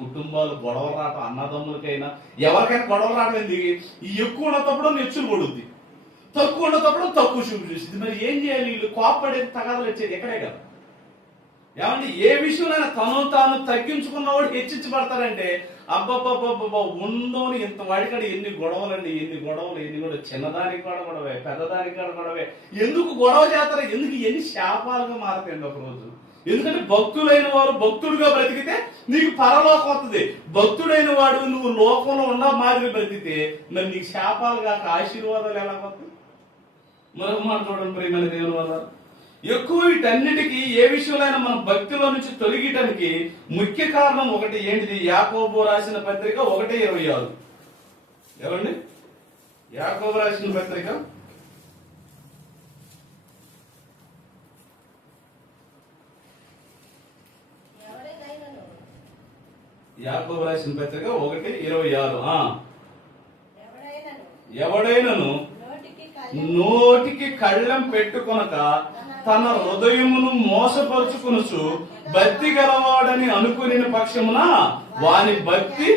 కుటుంబాలు గొడవ రావటం, అన్నదమ్ములకైనా ఎవరికైనా గొడవ రావడం ఎందుకు? ఈ ఎక్కువ ఉన్నప్పుడు నెచ్చులు కొడుద్ది, తక్కువ ఉన్నప్పుడు తక్కువ చూపు చూసింది. మరి ఏం చేయాలి? వీళ్ళు కోపపడేది తగాదలు వచ్చేది ఎక్కడే కదా. ఏమంటే ఏ విషయంలో తను తాను తగ్గించుకున్నవాడు హెచ్చించబడతాడంటే అబ్బబ్బబ్బబ్బ ఉందోని ఇంత వాడికాడ ఎన్ని గొడవలండి, ఎన్ని గొడవలు చిన్నదానికి కూడా గొడవే, పెద్దదానికి కూడా గొడవే. ఎందుకు గొడవ చేస్తారు? ఎందుకు ఎన్ని శాపాలుగా మారుతాయండి ఒక రోజు. ఎందుకంటే భక్తులైన వారు భక్తుడిగా బ్రతికితే నీకు పరలోకం వస్తుంది. భక్తుడైన వాడు నువ్వు లోకంలో ఉన్న మాదిరి బ్రతికితే మరి నీకు శాపాలు కాక ఆశీర్వాదాలు ఎలా వస్తాయి? మరొక మాట చూడండి ప్రియమైన దేవుని వల్ల. ఎక్కువ వీటన్నిటికీ ఏ విషయంలో మనం భక్తిలో నుంచి తొలగిటానికి ముఖ్య కారణం ఒకటి ఏంటిది? యాకోబు రాసిన పత్రిక 1:26. ఏమండి? యాకోబు రాసిన పత్రిక యాకోబు రాసిన పత్రిక 1:26. ఎవడైనను నోటికి కళ్ళెం పెట్టుకొనక తన హృదయమును మోసపరుచుకొనుచు భక్తి గలవాడని అనుకుని పక్షమున వాని భక్తి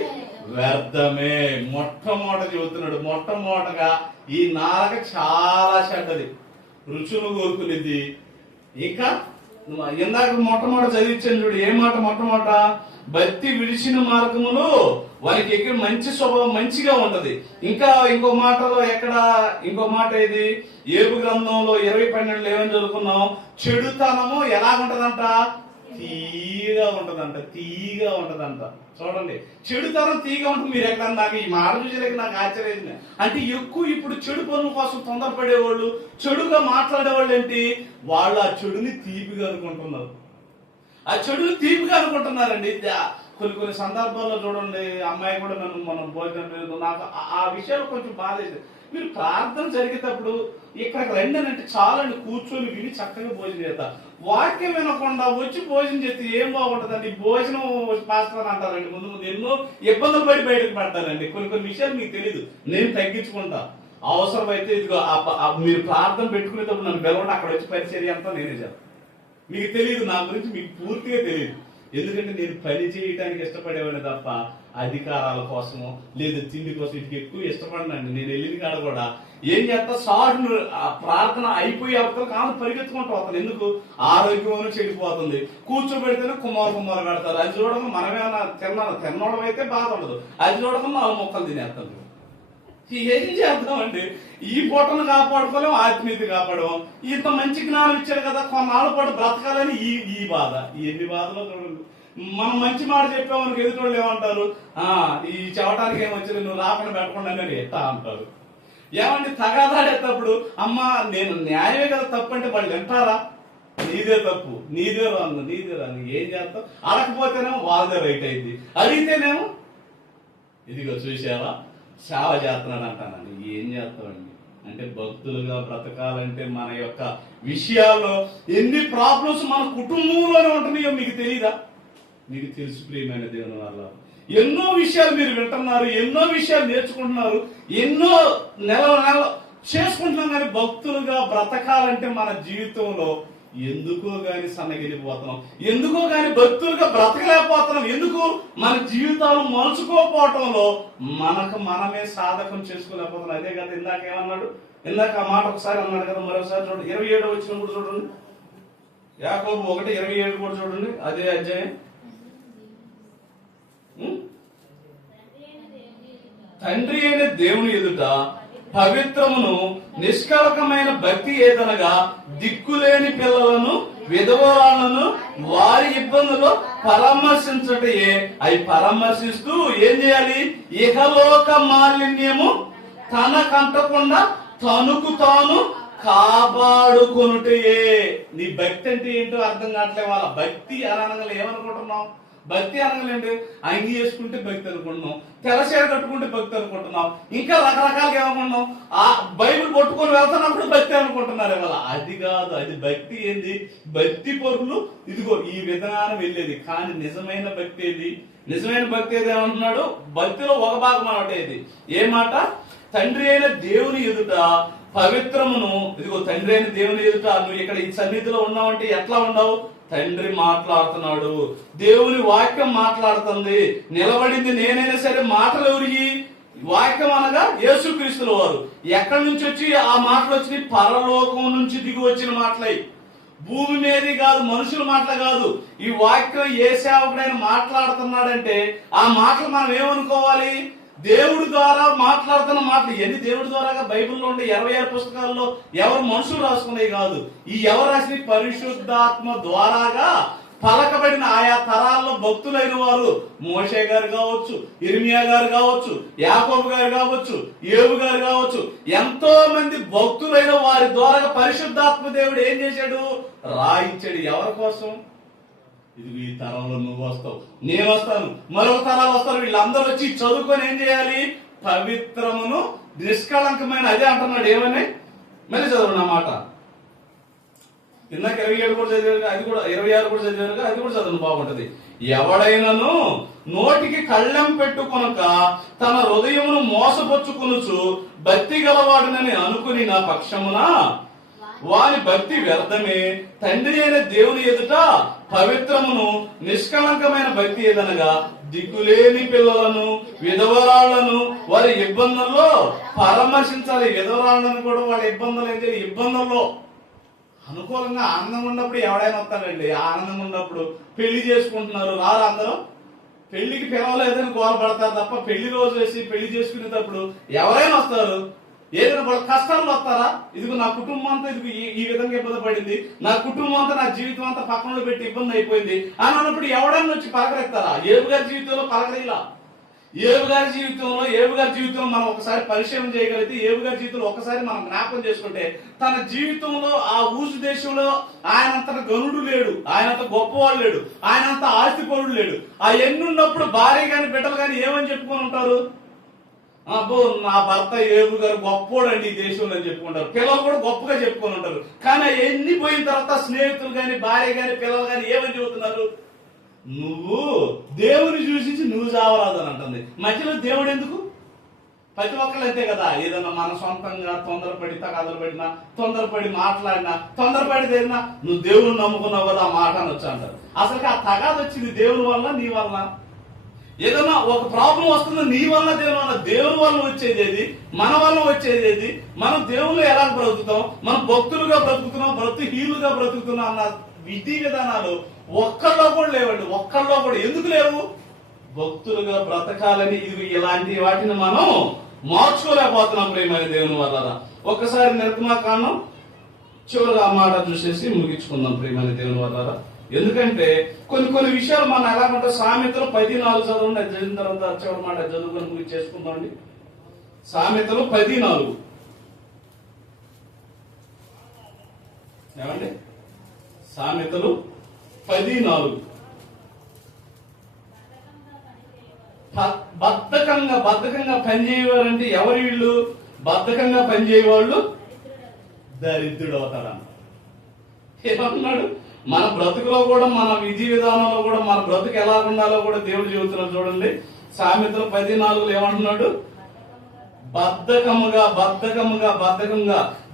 వ్యర్థమే. మొట్టమొదట చెబుతున్నాడు. మొట్టమొదటగా ఈ నాలుక చాలా చెడ్డది, రుచులు కోరుకునేది. ఇంకా ఇందాక మొట్టమొదట చదివించాను చూడు, ఏ మాట? మొట్టమొదట భక్తి విడిచిన మార్గములు వారికి ఎక్కడ మంచి స్వభావం మంచిగా ఉంటది. ఇంకా ఇంకో మాటలో ఇంకో మాట ఏది? ఏబు గ్రంథంలో 20:12 ఏమని చదువుకున్నాం? చెడుతనము ఎలా ఉంటదంట? తీగా ఉంటదంట. చూడండి, చెడుతనం తీగా ఉంటుంది. మీరు ఎక్కడ నాకు ఈ మాట చూసేలాగా నాకు ఆశ్చర్యం. అంటే ఎక్కువ ఇప్పుడు చెడు పనుల కోసం తొందరపడేవాళ్ళు, చెడుగా మాట్లాడేవాళ్ళు ఏంటి? వాళ్ళు ఆ చెడుని తీపిగా అనుకుంటున్నారు. అనుకుంటున్నారండి. కొన్ని సందర్భాల్లో చూడండి, అమ్మాయి కూడా మనం భోజనం, నాకు ఆ విషయాలు కొంచెం బాధేది. మీరు ప్రార్థన జరిగేటప్పుడు ఇక్కడికి రండి అంటే చాలండి, కూర్చొని విని చక్కగా భోజనం చేస్తారు. వాక్యం వినకుండా వచ్చి భోజనం చేస్తే ఏం బాగుంటుందండి? భోజనం పాస్టర్ అంటారండి. ముందు ఎన్నో ఇబ్బందులు పడి బయటకు పడతానండి. కొన్ని విషయాలు మీకు తెలియదు, నేను తగ్గించుకుంటా. అవసరమైతే ఇదిగో మీరు ప్రార్థన పెట్టుకునేటప్పుడు నన్ను బెలవండి, అక్కడ వచ్చి పరిచర్య అంతా నేనే చేస్తాను. మీకు తెలియదు, నా గురించి మీకు పూర్తిగా తెలియదు. ఎందుకంటే నేను పని చేయడానికి ఇష్టపడేవాడిని తప్ప అధికారాల కోసమో లేదా తిండి కోసం ఇటుకి ఎక్కువ ఇష్టపడినండి. నేను వెళ్ళిన కాడ కూడా ఏం చేస్తా, సార్లు ప్రార్థన అయిపోయి అవతల కాదు పరిగెత్తుకుంటూ వస్తాను. ఎందుకు? ఆరోగ్యం చెడిపోతుంది. కూర్చోబెడితేనే కుమారు పెడతారు. అది చూడడం మనమేమన్నా తిన్నోడం అయితే బాధ ఉండదు. అది చూడడం 4 ముక్కలు తినేస్తాను. ఏం చేద్దామండి? ఈ పొట్టను కాపాడుకోలేము, ఆత్మీయత కాపాడము. ఇంత మంచి జ్ఞానం ఇచ్చారు కదా, కొన్నాళ్ళ పాటు బ్రతకాలని ఈ బాధ. ఎన్ని బాధలో చూడండి. మనం మంచి మాట చెప్పామని ఎదుటోళ్ళు ఏమంటారు? ఈ చెప్పడానికి ఏమొచ్చింది, నువ్వు రాకుండా పెట్టకుండా అని ఎట్టా అంటారు. ఏమండి? తగాదాడేటప్పుడు అమ్మా నేను న్యాయమే కదా తప్పు అంటే వాళ్ళు వింటారా? నీదే తప్పు, నీదే రాను. ఏం చేస్తావు? అడగకపోతేనేమో వాళ్ళదే రైట్ అయింది, అడిగితేనేమో ఇదిగో చూసావా సేవ చేస్తున్నాడు అంటానండి. ఏం చేస్తామండి? అంటే భక్తులుగా బ్రతకాలంటే మన యొక్క విషయాల్లో ఎన్ని ప్రాబ్లమ్స్ మన కుటుంబంలోనే ఉంటున్నాయో మీకు తెలియదా? మీకు తెలుసు ప్రియమైన దేవుని వల్ల. ఎన్నో విషయాలు మీరు వింటున్నారు, ఎన్నో విషయాలు నేర్చుకుంటున్నారు, ఎన్నో నెల చేసుకుంటున్నాం. కానీ భక్తులుగా బ్రతకాలంటే మన జీవితంలో ఎందుకో గాని సన్నగిలిపోతున్నాం, ఎందుకో గాని భక్తులుగా బ్రతకలేకపోతున్నాం. ఎందుకు? మన జీవితాలు మలుచుకోకపోవటంలో మనమే సాధకం చేసుకోలేకపోతున్నాం. అదే కదా ఇందాక ఏమన్నాడు? ఇందాక ఆ మాట ఒకసారి అన్నాడు కదా, మరోసారి చూడండి. 27 వచ్చిన కూడా చూడండి. యాకోబు 1:27 కూడా చూడండి, అదే అధ్యాయం. తండ్రి అయిన దేవుని ఎదుట పవిత్రమును నిష్కలకమైన భక్తి ఏదనగా దిక్కులేని పిల్లలను, విధవరాలను వారి ఇబ్బందులు పరామర్శించటయే. అవి పరామర్శిస్తూ ఏం చేయాలి? ఇహలోక మాలిన్యము తనకంటకుండా తనకు తాను కాపాడుకొనుటయే. నీ భక్తి అంటే ఏంటో అర్థం కావట్లేదు. వాళ్ళ భక్తి అనగా ఏమనుకుంటున్నాం? భక్తి అనగలేండి, అంగి వేసుకుంటే భక్తి అనుకుంటున్నాం, తెల్లచీర కట్టుకుంటే భక్తి అనుకుంటున్నాం, ఇంకా రకరకాలుగా ఏమనుకుంటున్నాం. ఆ బైబిల్ పట్టుకొని వెళ్తున్నప్పుడు భక్తి అనుకుంటున్నారు ఇవాళ. అది కాదు, అది భక్తి ఏంది? భక్తి పరులు ఇదిగో ఈ విధానం వెళ్ళేది. కానీ నిజమైన భక్తి ఏది? నిజమైన భక్తి ఏది ఏమంటున్నాడు? భక్తిలో ఒక భాగం అన్నమాట. ఏది? ఏ మాట? తండ్రి అయిన దేవుని ఎదుట పవిత్రమును, ఇదిగో తండ్రి అయిన దేవుని ఎదుట నువ్వు ఇక్కడ ఈ సన్నిధిలో ఉన్నావంటే ఎట్లా ఉండవు? తండ్రి మాట్లాడుతున్నాడు, దేవుని వాక్యం మాట్లాడుతుంది. నిలబడింది నేనైనా సరే. మాటలు ఎవరికి? వాక్యం అనగా యేసుక్రీస్తుల వారు. ఎక్కడి నుంచి వచ్చి ఆ మాటలు వచ్చినాయి? పరలోకం నుంచి దిగి వచ్చిన మాటలై. భూమి మీది కాదు, మనుషుల మాటలు కాదు. ఈ వాక్యం ఏ సేవకుడైనా మాట్లాడుతున్నాడంటే ఆ మాటలు మనం ఏమనుకోవాలి? దేవుడి ద్వారా మాట్లాడుతున్న మాటలు. ఎన్ని దేవుడి ద్వారాగా బైబిల్లో ఉండే 26 పుస్తకాల్లో ఎవరు మనుషులు రాసుకునేవి కాదు. ఈ ఎవరు రాసిన పరిశుద్ధాత్మ ద్వారాగా పలకబడిన ఆయా తరాల్లో భక్తులైన వారు, మోషే గారు కావచ్చు, ఇర్మియా గారు కావచ్చు, యాకోబు గారు కావచ్చు, యోబు గారు కావచ్చు, ఎంతో మంది భక్తులైన వారి ద్వారా పరిశుద్ధాత్మ దేవుడు ఏం చేశాడు? రాయించాడు. ఎవరి కోసం? ఇది ఈ తరంలో నువ్వు వస్తావు, నేను వస్తాను, మరొక తరాలు వస్తారు, వీళ్ళందరూ వచ్చి చదువుకొని ఏం చేయాలి? పవిత్రమును నిష్కళంకమైన, అదే అంటున్నాడు. ఏమని? మళ్ళీ చదవండి ఆ మాట. ఇందాక 27 కూడా చదివారు, అది కూడా 26 కూడా చదివారు, అది కూడా చదవండి, బాగుంటది. ఎవడైనాను నోటికి కళ్ళెం పెట్టుకొనక తన హృదయమును మోసపరుచుకొనుచు భక్తి గలవాడునని అనుకుని నా పక్షమున వాని భక్తి వ్యర్థమే. తండ్రి అయిన దేవుని ఎదుట పవిత్రమును నిష్కళంకమైన భక్తి ఏదనగా దిక్కులేని పిల్లలను, విధవరాళ్లను వారి ఇబ్బందుల్లో పరామర్శించాలి. విధవరాళ్లను కూడా వాళ్ళ ఇబ్బందులు ఏంటి? ఇబ్బందుల్లో అనుకూలంగా ఆనందంగా ఉన్నప్పుడు ఎవడైనా వస్తాడండి. ఆనందంగా ఉన్నప్పుడు పెళ్లి చేసుకుంటున్నారు, రారు అందరూ. పెళ్లికి పిలవలేదని గోలపడతారు తప్ప పెళ్లి రోజు వేసి పెళ్లి చేసుకునేటప్పుడు ఎవరైనా వస్తారు. ఏదైనా వాళ్ళ కష్టాలు వస్తారా? ఇదిగో నా కుటుంబం అంతా ఇదిగో ఈ విధంగా ఇబ్బంది పడింది, నా కుటుంబం అంతా, నా జీవితం అంతా పక్కనలో పెట్టి ఇబ్బంది అయిపోయింది అని అన్నప్పుడు ఎవడైనా వచ్చి పలకరెత్తారా? యోబు గారి జీవితంలో పలకరేలా. యోబు గారి జీవితంలో మనం ఒకసారి పరిశీలన చేయగలిగితే, యోబు గారి జీవితంలో ఒకసారి మనం జ్ఞాపకం చేసుకుంటే, తన జీవితంలో ఆ ఊసు దేశంలో ఆయనంత గనుడు లేడు, ఆయనంత గొప్పవాడు లేడు, ఆయనంత ఆస్తిపరుడు లేడు. ఆ ఎన్నున్నప్పుడు భార్య గాని బిడ్డలు గాని ఏమని చెప్పుకొని ఉంటారు? అబ్బో నా భర్త యోబు గారు గొప్పోడండి ఈ దేశంలో అని చెప్పుకుంటారు. పిల్లలు కూడా గొప్పగా చెప్పుకొని ఉంటారు. కానీ ఎన్ని పోయిన తర్వాత స్నేహితులు గాని, భార్య గాని, పిల్లలు గాని ఏమని చెబుతున్నారు? నువ్వు దేవుని చూసి నువ్వు చావరాదు అని అంటుంది. మధ్యలో దేవుడు ఎందుకు? ప్రతి ఒక్కరు అంతే కదా. ఏదన్నా మన సొంతంగా తొందరపడి తగాదలు పడినా, తొందరపడి మాట్లాడినా, తొందరపడి ఏదైనా నువ్వు దేవుని నమ్ముకున్నావు కదా ఆ మాట అని వచ్చి అంటారు. అసలు ఆ తగాదు వచ్చింది దేవుని వల్ల, నీ వల్ల? ఏదన్నా ఒక ప్రాబ్లం వస్తుంది నీ వల్ల, దేవుని వల్ల. దేవుని వల్ల వచ్చేది ఏది? మన వల్ల వచ్చేది ఏది? మనం దేవుళ్ళు ఎలా బ్రతుకుతాం? మనం భక్తులుగా బ్రతుకుతున్నాం, భక్తిహీనులుగా బ్రతుకుతున్నాం అన్న విధి విధానాలు ఒక్కళ్ళలో కూడా లేవండి. ఒక్కళ్ళలో కూడా ఎందుకు లేవు? భక్తులుగా బ్రతకాలని ఇది ఇలాంటి వాటిని మనం మార్చుకోలేకపోతున్నాం ప్రేమైన దేవుని వల్ల. ఒక్కసారి నిర్గమాకాండం చివరిగా ఆ మాట చూసేసి ముగించుకుందాం ప్రేమైన దేవుని వల్ల. ఎందుకంటే కొన్ని విషయాలు మనం ఎలాగంటే, సామెతలు 14 చదవండి. అది చదివిన తర్వాత చివరి మాట చదువుకొని ముగించేసుకుందాం అండి. సామెతలు 14 ఏమండి? సామెతలు 14. బద్ధకంగా పనిచేయవారంటే ఎవరు వీళ్ళు? బద్ధకంగా పనిచేయవాళ్ళు దరిద్రుడు అవుతాడన్న. ఏమన్నాడు? మన బ్రతుకులో కూడా, మన విధి విధానంలో కూడా, మన బ్రతుకు ఎలా ఉండాలో కూడా దేవుడు చెబుతున్నాడు. చూడండి సామెతలు 14 ఏమంటున్నాడు? బద్ధకంగా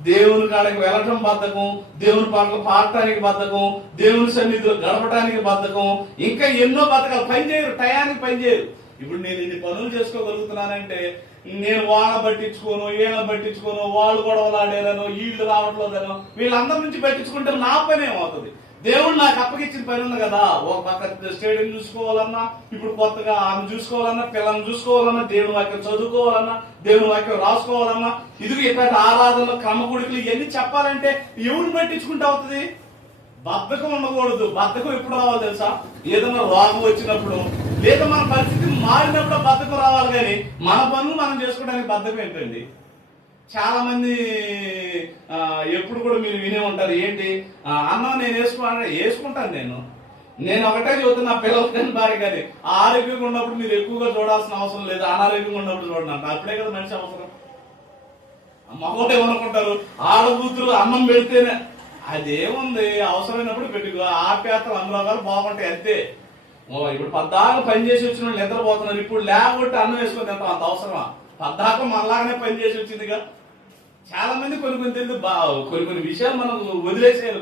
దేవుని కాడికి వెళ్ళటం బద్ధకం, దేవుని పాటలు పాడటానికి బద్ధకం, దేవుని సన్నిధిలో గడపటానికి బద్ధకం, ఇంకా ఎన్నో బద్ధకాలు. పని చేయరు, టయానికి పని చేయరు. ఇప్పుడు నేను ఇన్ని పనులు చేసుకోగలుగుతున్నానంటే నేను వాళ్ళ పట్టించుకోను, వీళ్ళ పట్టించుకోను, వాళ్ళు గొడవలు ఆడారనో, వీళ్ళు రావట్లేదనో, వీళ్ళందరి నుంచి పట్టించుకుంటే నా పని ఏమవుతుంది? దేవుడు నాకు అప్పగిచ్చిన పని ఉంది కదా. ఒక పక్క స్టేడియం చూసుకోవాలన్నా, ఇప్పుడు కొత్తగా ఆమె చూసుకోవాలన్నా, పిల్లల్ని చూసుకోవాలన్నా, దేవుని వాక్యం చదువుకోవాలన్నా, దేవుని వాక్యం రాసుకోవాలన్నా, ఇదిగో ఇక్కడ ఆరాధనలు, క్రమగుడికలు ఇవన్నీ చెప్పాలంటే ఎవరిని పట్టించుకుంటే అవుతుంది? బద్ధకం ఉండకూడదు. బద్ధకం ఎప్పుడు రావాలి తెలుసా? ఏదైనా రోగం వచ్చినప్పుడు, లేదా మన పరిస్థితి మారినప్పుడు బద్ధకం రావాలి. కానీ మన పనులు మనం చేసుకోవడానికి బద్ధకం ఏంటండి? చాలా మంది ఎప్పుడు కూడా మీరు వినే ఉంటారు, ఏంటి అన్నం నేను వేసుకుంటాను. నేను ఒకటే చెబుతున్నా, నా పిల్లలు కానీ భార్య కానీ ఆరోగ్యంగా ఉన్నప్పుడు మీరు ఎక్కువగా చూడాల్సిన అవసరం లేదు, అనారోగ్యంగా ఉన్నప్పుడు చూడండి అంట. అప్పుడే కదా మనిషి అవసరం. మగోడు ఏమనుకుంటారు, ఆడబూతులు అన్నం పెడితేనే అదేముంది, అవసరమైనప్పుడు పెట్టుకో, ఆప్యాతలు అనురాగాలు బాగుంటాయి అంతే. ఇప్పుడు పద్దాక పని చేసి వచ్చిన వాళ్ళు నిద్రపోతున్నారు, ఇప్పుడు లేకపోతే అన్నం వేసుకొని తింటాం, అంత అవసరమా? పద్దాక మనలాగానే పని చేసి వచ్చిందిగా. చాలా మంది కొన్ని తెలియదు, కొన్ని విషయాలు మనం వదిలేసేయాలి,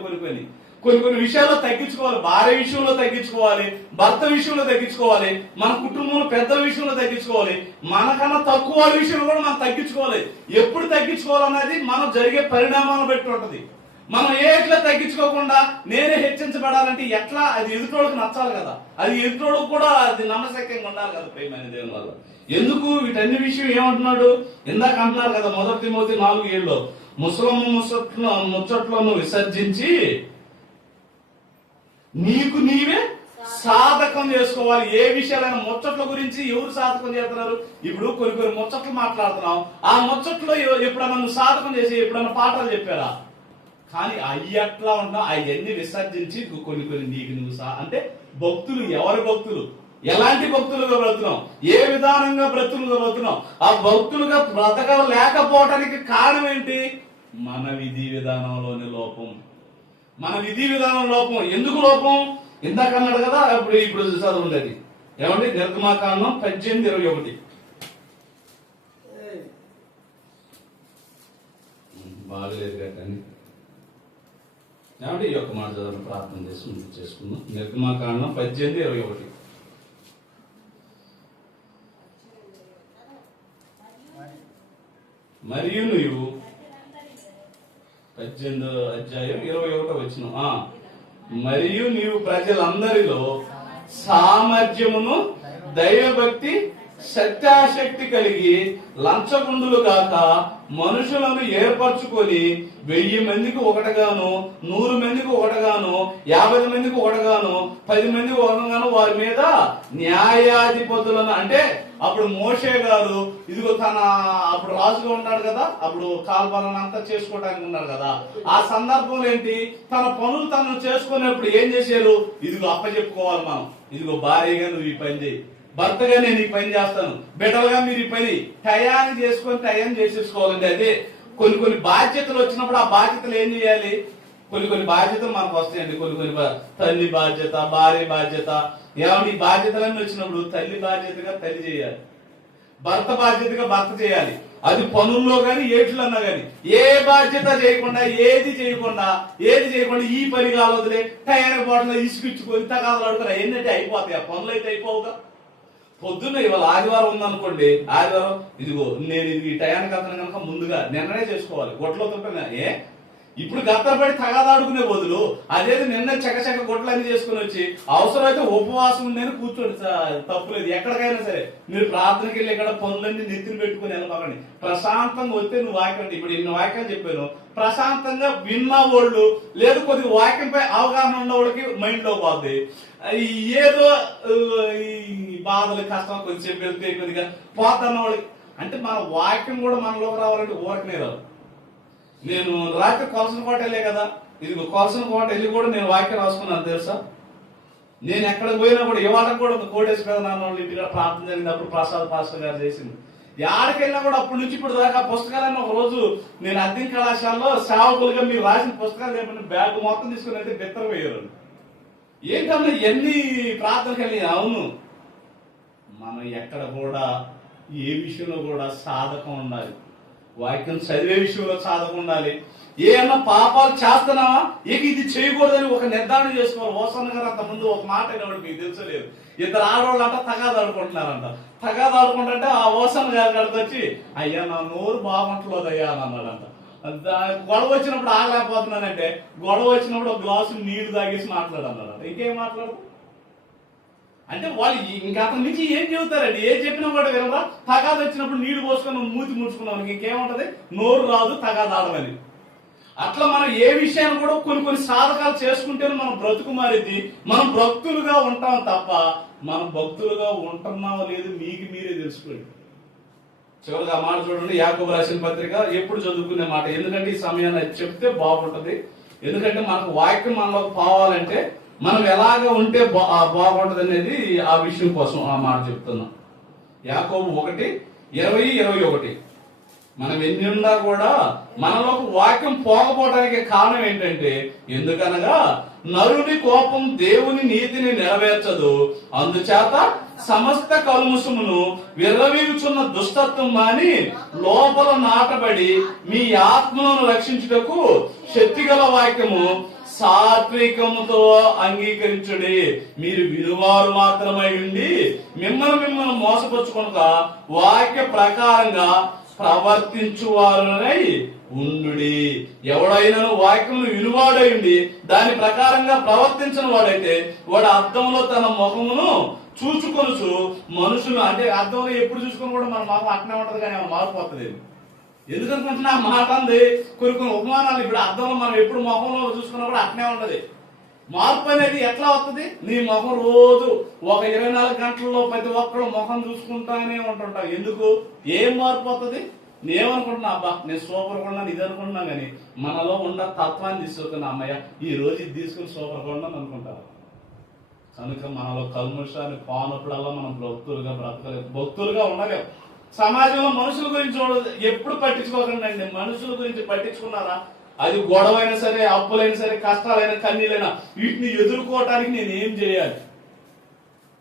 కొన్ని విషయాల్లో తగ్గించుకోవాలి. భార్య విషయంలో తగ్గించుకోవాలి, భర్త విషయంలో తగ్గించుకోవాలి, మన కుటుంబంలో పెద్దల విషయంలో తగ్గించుకోవాలి, మనకన్నా తక్కువ వాళ్ళ విషయంలో కూడా మనం తగ్గించుకోవాలి. ఎప్పుడు తగ్గించుకోవాలన్నది మనం జరిగే పరిణామాలను బట్టి ఉంటది. మనం ఎట్లా తగ్గించుకోకుండా నేనే హెచ్చించబడాలంటే ఎట్లా? అది ఎదుటోళ్ళకి నచ్చాలి కదా, అది ఎదుటోళ్ళకి కూడా అది నమ్మశక్యంగా ఉండాలి కదా ప్రేమైన దేవుని వల్ల. ఎందుకు వీటన్ని విషయం ఏమంటున్నాడు? ఇందాక అంటున్నారు కదా 1 తిమోతి 4:7 ముసలమ్మ ముచ్చట్లను విసర్జించి నీకు నీవే సాధకం చేసుకోవాలి. ఏ విషయాలైనా ముచ్చట్ల గురించి ఎవరు సాధకం చేస్తున్నారు? ఇప్పుడు కొన్ని ముచ్చట్లు మాట్లాడుతున్నాం, ఆ ముచ్చట్లో ఎప్పుడన్నా నువ్వు సాధకం చేసి ఎప్పుడన్నా పాఠాలు చెప్పారా? కానీ అవి ఎట్లా ఉంటున్నావు అవన్నీ విసర్జించి కొన్ని నీకు నువ్వు అంటే భక్తులు, ఎవరి భక్తులు, ఎలాంటి భక్తులుగా బ్రతున్నాం, ఏ విధానంగా బ్రతులుగా బ్రతున్నాం, ఆ భక్తులుగా బ్రతకలేకపోవటానికి కారణం ఏంటి? మన విధి విధానంలోని లోపం. మన విధి విధానం లోపం. ఎందుకు లోపం? ఇందాక అన్నాడు కదా, ఇప్పుడు చదువుంది అది ఏమండి? నిర్గమాకాండం 18:21 బాగలేదు కానీ ఏమంటే ఈ యొక్క మాట చదవడం ప్రార్థన చేసి ముందుకు చేసుకుందాం. నిర్గమాకాండం 18:21 మరియు నువ్వు 18:21 మరియు నీవు ప్రజలందరిలో సామర్థ్యమును దైవభక్తి సత్యాశక్తి కలిగి లంచగుండులు గాక మనుషులను ఏర్పరచుకొని 1000 మందికి ఒకటిగాను, 100 మందికి ఒకటిగాను, 50 మందికి ఒకటిగాను, 10 మందికి ఒకటిగాను వారి మీద న్యాయాధిపతులను. అంటే అప్పుడు మోషే గారు ఇదిగో తన అప్పుడు రాజుగా ఉన్నాడు కదా, అప్పుడు కాల్పాలన అంతా చేసుకోవడానికి ఉన్నాడు కదా, ఆ సందర్భంలో ఏంటి? తన పనులు తను చేసుకునేప్పుడు ఏం చేశారు? ఇదిగో అప్పచెప్పుకోవాలి మనం, ఇదిగో భార్యగా నువ్వు ఈ పని చేయి, భర్తగా నేను ఈ పని చేస్తాను, బిడ్డలుగా మీరు ఈ పని టయాన్ని చేసుకొని టయం చేసేసుకోవాలండి. అదే కొన్ని బాధ్యతలు వచ్చినప్పుడు ఆ బాధ్యతలు ఏం చేయాలి? కొన్ని బాధ్యతలు మనకు వస్తాయండి. కొన్ని తల్లి బాధ్యత, భార్య బాధ్యత, ఏమంటే ఈ బాధ్యతలన్నీ వచ్చినప్పుడు తల్లి బాధ్యతగా తల్లి చేయాలి, భర్త బాధ్యతగా భర్త చేయాలి. అది పనుల్లో గాని ఏట్లన్నా గాని ఏ బాధ్యత చేయకుండా ఏది చేయకుండా ఈ పని కావద్దులే టైర్ బాటలో ఇసుకిచ్చుకొని తగాదాలు ఆడుకుని ఏంటంటే అయిపోతాయి. ఆ పనులు అయితే అయిపోవుగా. పొద్దున్న ఇవాళ ఆదివారం ఉందనుకోండి, ఆదివారం ఇదిగో నేను ఇది ఈ టయానికి అతను కనుక ముందుగా నిర్ణయం చేసుకోవాలి. గొడ్లో తుంటే ఇప్పుడు గత్తరపడి తగాదాడుకునే బదులు అదేది నిన్న చకచక గొడ్లన్నీ చేసుకుని వచ్చి అవసరమైతే ఉపవాసం ఉందని కూర్చోండి, తప్పులేదు. ఎక్కడికైనా సరే మీరు ప్రార్థనకి వెళ్ళి ఇక్కడ పనులన్నీ నెత్తిని పెట్టుకుని వెళ్ళకండి. ప్రశాంతంగా వస్తే నువ్వు వాక్యం, ఇప్పుడు ఇన్ని వాక్యాలు చెప్పాను, ప్రశాంతంగా విన్న వాళ్ళు లేదు కొద్దిగా వాక్యంపై అవగాహన ఉన్న వాళ్ళకి మైండ్ లో పోద్ది. ఏదో ఈ బాధలు కష్టం కొద్దిసేపు వెళ్తే కొద్దిగా పోతున్న వాళ్ళకి అంటే మన వాక్యం కూడా మనలోకి రావాలంటే ఊరకనే రాదు. నేను రాత్రి కొలసిన కోట వెళ్ళే కదా, ఇదిగో కొలసిన కోట వెళ్ళి కూడా నేను వాక్యం రాసుకున్నాను తెలుసా. నేను ఎక్కడికి పోయినా కూడా ఇవాళ కూడా కోటేశ్వర కదా నాన్న వాళ్ళు ఇంటిగా ప్రార్థన జరిగినప్పుడు ప్రసాద్ పాస్టర్ గారు చేసింది. ఎక్కడికి వెళ్ళినా కూడా అప్పటి నుంచి ఇప్పుడు దాకా పుస్తకాలన్నీ ఒక రోజు నేను అద్దె కళాశాలలో సేవకులుగా మీరు రాసిన పుస్తకాలు చెప్పండి బ్యాగ్ మొత్తం తీసుకుని అయితే బెత్తర పోయారు. ఏంటన్నా ఎన్ని ప్రార్థనకి వెళ్ళి. అవును, మనం ఎక్కడ కూడా ఏ విషయంలో కూడా సాధకం ఉండాలి, వాక్యం చదివే విషయంలో సాధకం ఉండాలి. ఏమన్నా పాపాలు చేస్తున్నావా ఇక ఇది చేయకూడదని ఒక నిర్ధారణ చేసుకోవాలి. ఓసన్న గారు అంత ముందు ఒక మాట అయినప్పుడు మీకు తెలుసలేదు, ఇద్దరు ఆడవాళ్ళు అంట తగాదాడుకుంటున్నారంట. తగాదాడుకుంటుంటే ఆ ఓసన్న గారి కాడికి వచ్చి అయ్యా నా నోరు బాగుంటలేదు అయ్యా అని అన్నాడంట. గొడవ వచ్చినప్పుడు ఆగలేకపోతున్నానంటే గొడవ వచ్చినప్పుడు ఒక గ్లాసు నీళ్లు తాగేసి మాట్లాడన్నాడంట. ఇంకేం మాట్లాడదు అంటే వాళ్ళు ఇంకా అతని నుంచి ఏం చెబుతారండి? ఏం చెప్పినా కూడా వినరా. తగాద వచ్చినప్పుడు నీళ్లు పోసుకొని మూతి ముడుచుకున్నాం, ఇంకేముంటది? నోరు రాదు తగాదాడమని. అట్లా మనం ఏ విషయాన్ని కూడా కొన్ని సాధకాలు చేసుకుంటేనే మనం బ్రతుకు మారిద్ది. మనం భక్తులుగా ఉంటాం తప్ప మనం భక్తులుగా ఉంటున్నామో లేదు మీకు మీరే తెలుసుకోండి. చివరిగా మాట చూడండి, యాకోబు రాసిన పత్రిక ఎప్పుడు చదువుకునే మాట. ఎందుకంటే ఈ సమయాన్ని చెప్తే బాగుంటది. ఎందుకంటే మనకు వాక్యం మనలోకి పోవాలంటే మనం ఎలాగ ఉంటే బాగుంటది అనేది ఆ విషయం కోసం ఆ మాట చెప్తున్నాం. యాకోబు 1:20-21 మనం ఎన్ని ఉన్నా కూడా మనలోకి వాక్యం పోకపోవడానికి కారణం ఏంటంటే ఎందుకనగా నరుని కోపం దేవుని నీతిని నెరవేర్చదు, అందుచేత సమస్త కల్ముషమును విర్రవీగుచున్న దుష్టత్వం మాని లోపల నాటబడి మీ ఆత్మలను రక్షించుటకు శక్తిగల వాక్యము సాత్వికముతో అంగీకరించుడి. మీరు వినువారు మాత్రమై ఉండి మిమ్మల్ని మోసపరుచుకొనక వాక్య ప్రకారంగా ప్రవర్తించువారునై ఉండుడి. ఎవడైనా వాక్యమును వినువాడై ఉండి దాని ప్రకారంగా ప్రవర్తించిన వాడైతే వాడు అద్దంలో తన ముఖమును చూచుకొనుచు మనుషులు, అంటే అద్దంలో ఎప్పుడు చూసుకొని కూడా మన ముఖం అట్నే ఉంటది కానీ ఏమైనా మారిపోతుంది. ఎందుకనుకుంటున్నా మాట అంది కొన్ని ఉపమానాలు. ఇప్పుడు అద్దంలో మనం ఎప్పుడు ముఖంలో చూసుకున్నా కూడా అట్నే ఉంటది. మార్పు అనేది ఎట్లా వస్తుంది? నీ ముఖం రోజు ఒక 24 గంటల్లో ప్రతి ఒక్కరు ముఖం చూసుకుంటానే ఉంటుంటావు. ఎందుకు? ఏం మార్పు వస్తుంది? నేనేమనుకుంటున్నా, అబ్బా నేను సూపర్గా ఉన్నాను ఇది అనుకుంటున్నా, కానీ మనలో ఉన్న తత్వాన్ని తీసుకున్నా, అమ్మయ్య ఈ రోజు ఇది తీసుకుని సూపర్గా ఉన్నాను అనుకుంటారు. కనుక మనలో కల్ముషాన్ని పానప్పుడల్లా మనం భక్తులుగా ఉండలేము. సమాజంలో మనుషుల గురించి ఎప్పుడు పట్టించుకోకండి అండి. మనుషుల గురించి పట్టించుకున్నారా, అది గొడవైనా సరే, అప్పులైనా సరే, కష్టాలైనా, కన్నీలైనా, వీటిని ఎదుర్కోవటానికి నేను ఏం చేయాలి?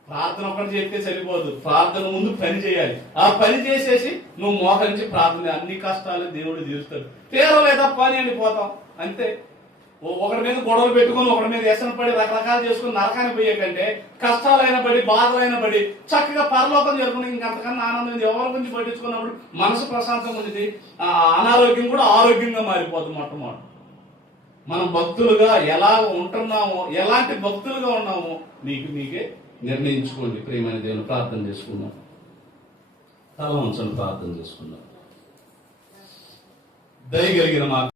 ప్రార్థన ఒకటి చెప్తే సరిపోదు. ప్రార్థన ముందు పని చేయాలి. ఆ పని చేసేసి నువ్వు మోకరించి ప్రార్థన, అన్ని కష్టాలు దేవుడు తీరుస్తాడు. తీరలేదా పని అని పోతాం అంతే. ఒకరి మీద గొడవలు పెట్టుకుని ఒకరి మీద వ్యసన పడి రకరకాలు చేసుకుని నరకానికి పోయే కంటే కష్టాలైన పడి బాధలైన పడి చక్కగా పరలోకం జరుపుకుని ఇంకంతకన్నా ఆనందం ఎవరి గురించి పట్టించుకున్నప్పుడు మనసు ప్రశాంతంగా ఉంటుంది. అనారోగ్యం కూడా ఆరోగ్యంగా మారిపోతుంది. మొట్టమొదటి మనం భక్తులుగా ఎలా ఉంటున్నామో, ఎలాంటి భక్తులుగా ఉన్నామో మీకే నిర్ణయించుకోండి. ప్రియమైన దేవుని ప్రార్థన చేసుకుందాం. తల వంచండి, ప్రార్థన చేసుకుందాం. దయగలిగిన మా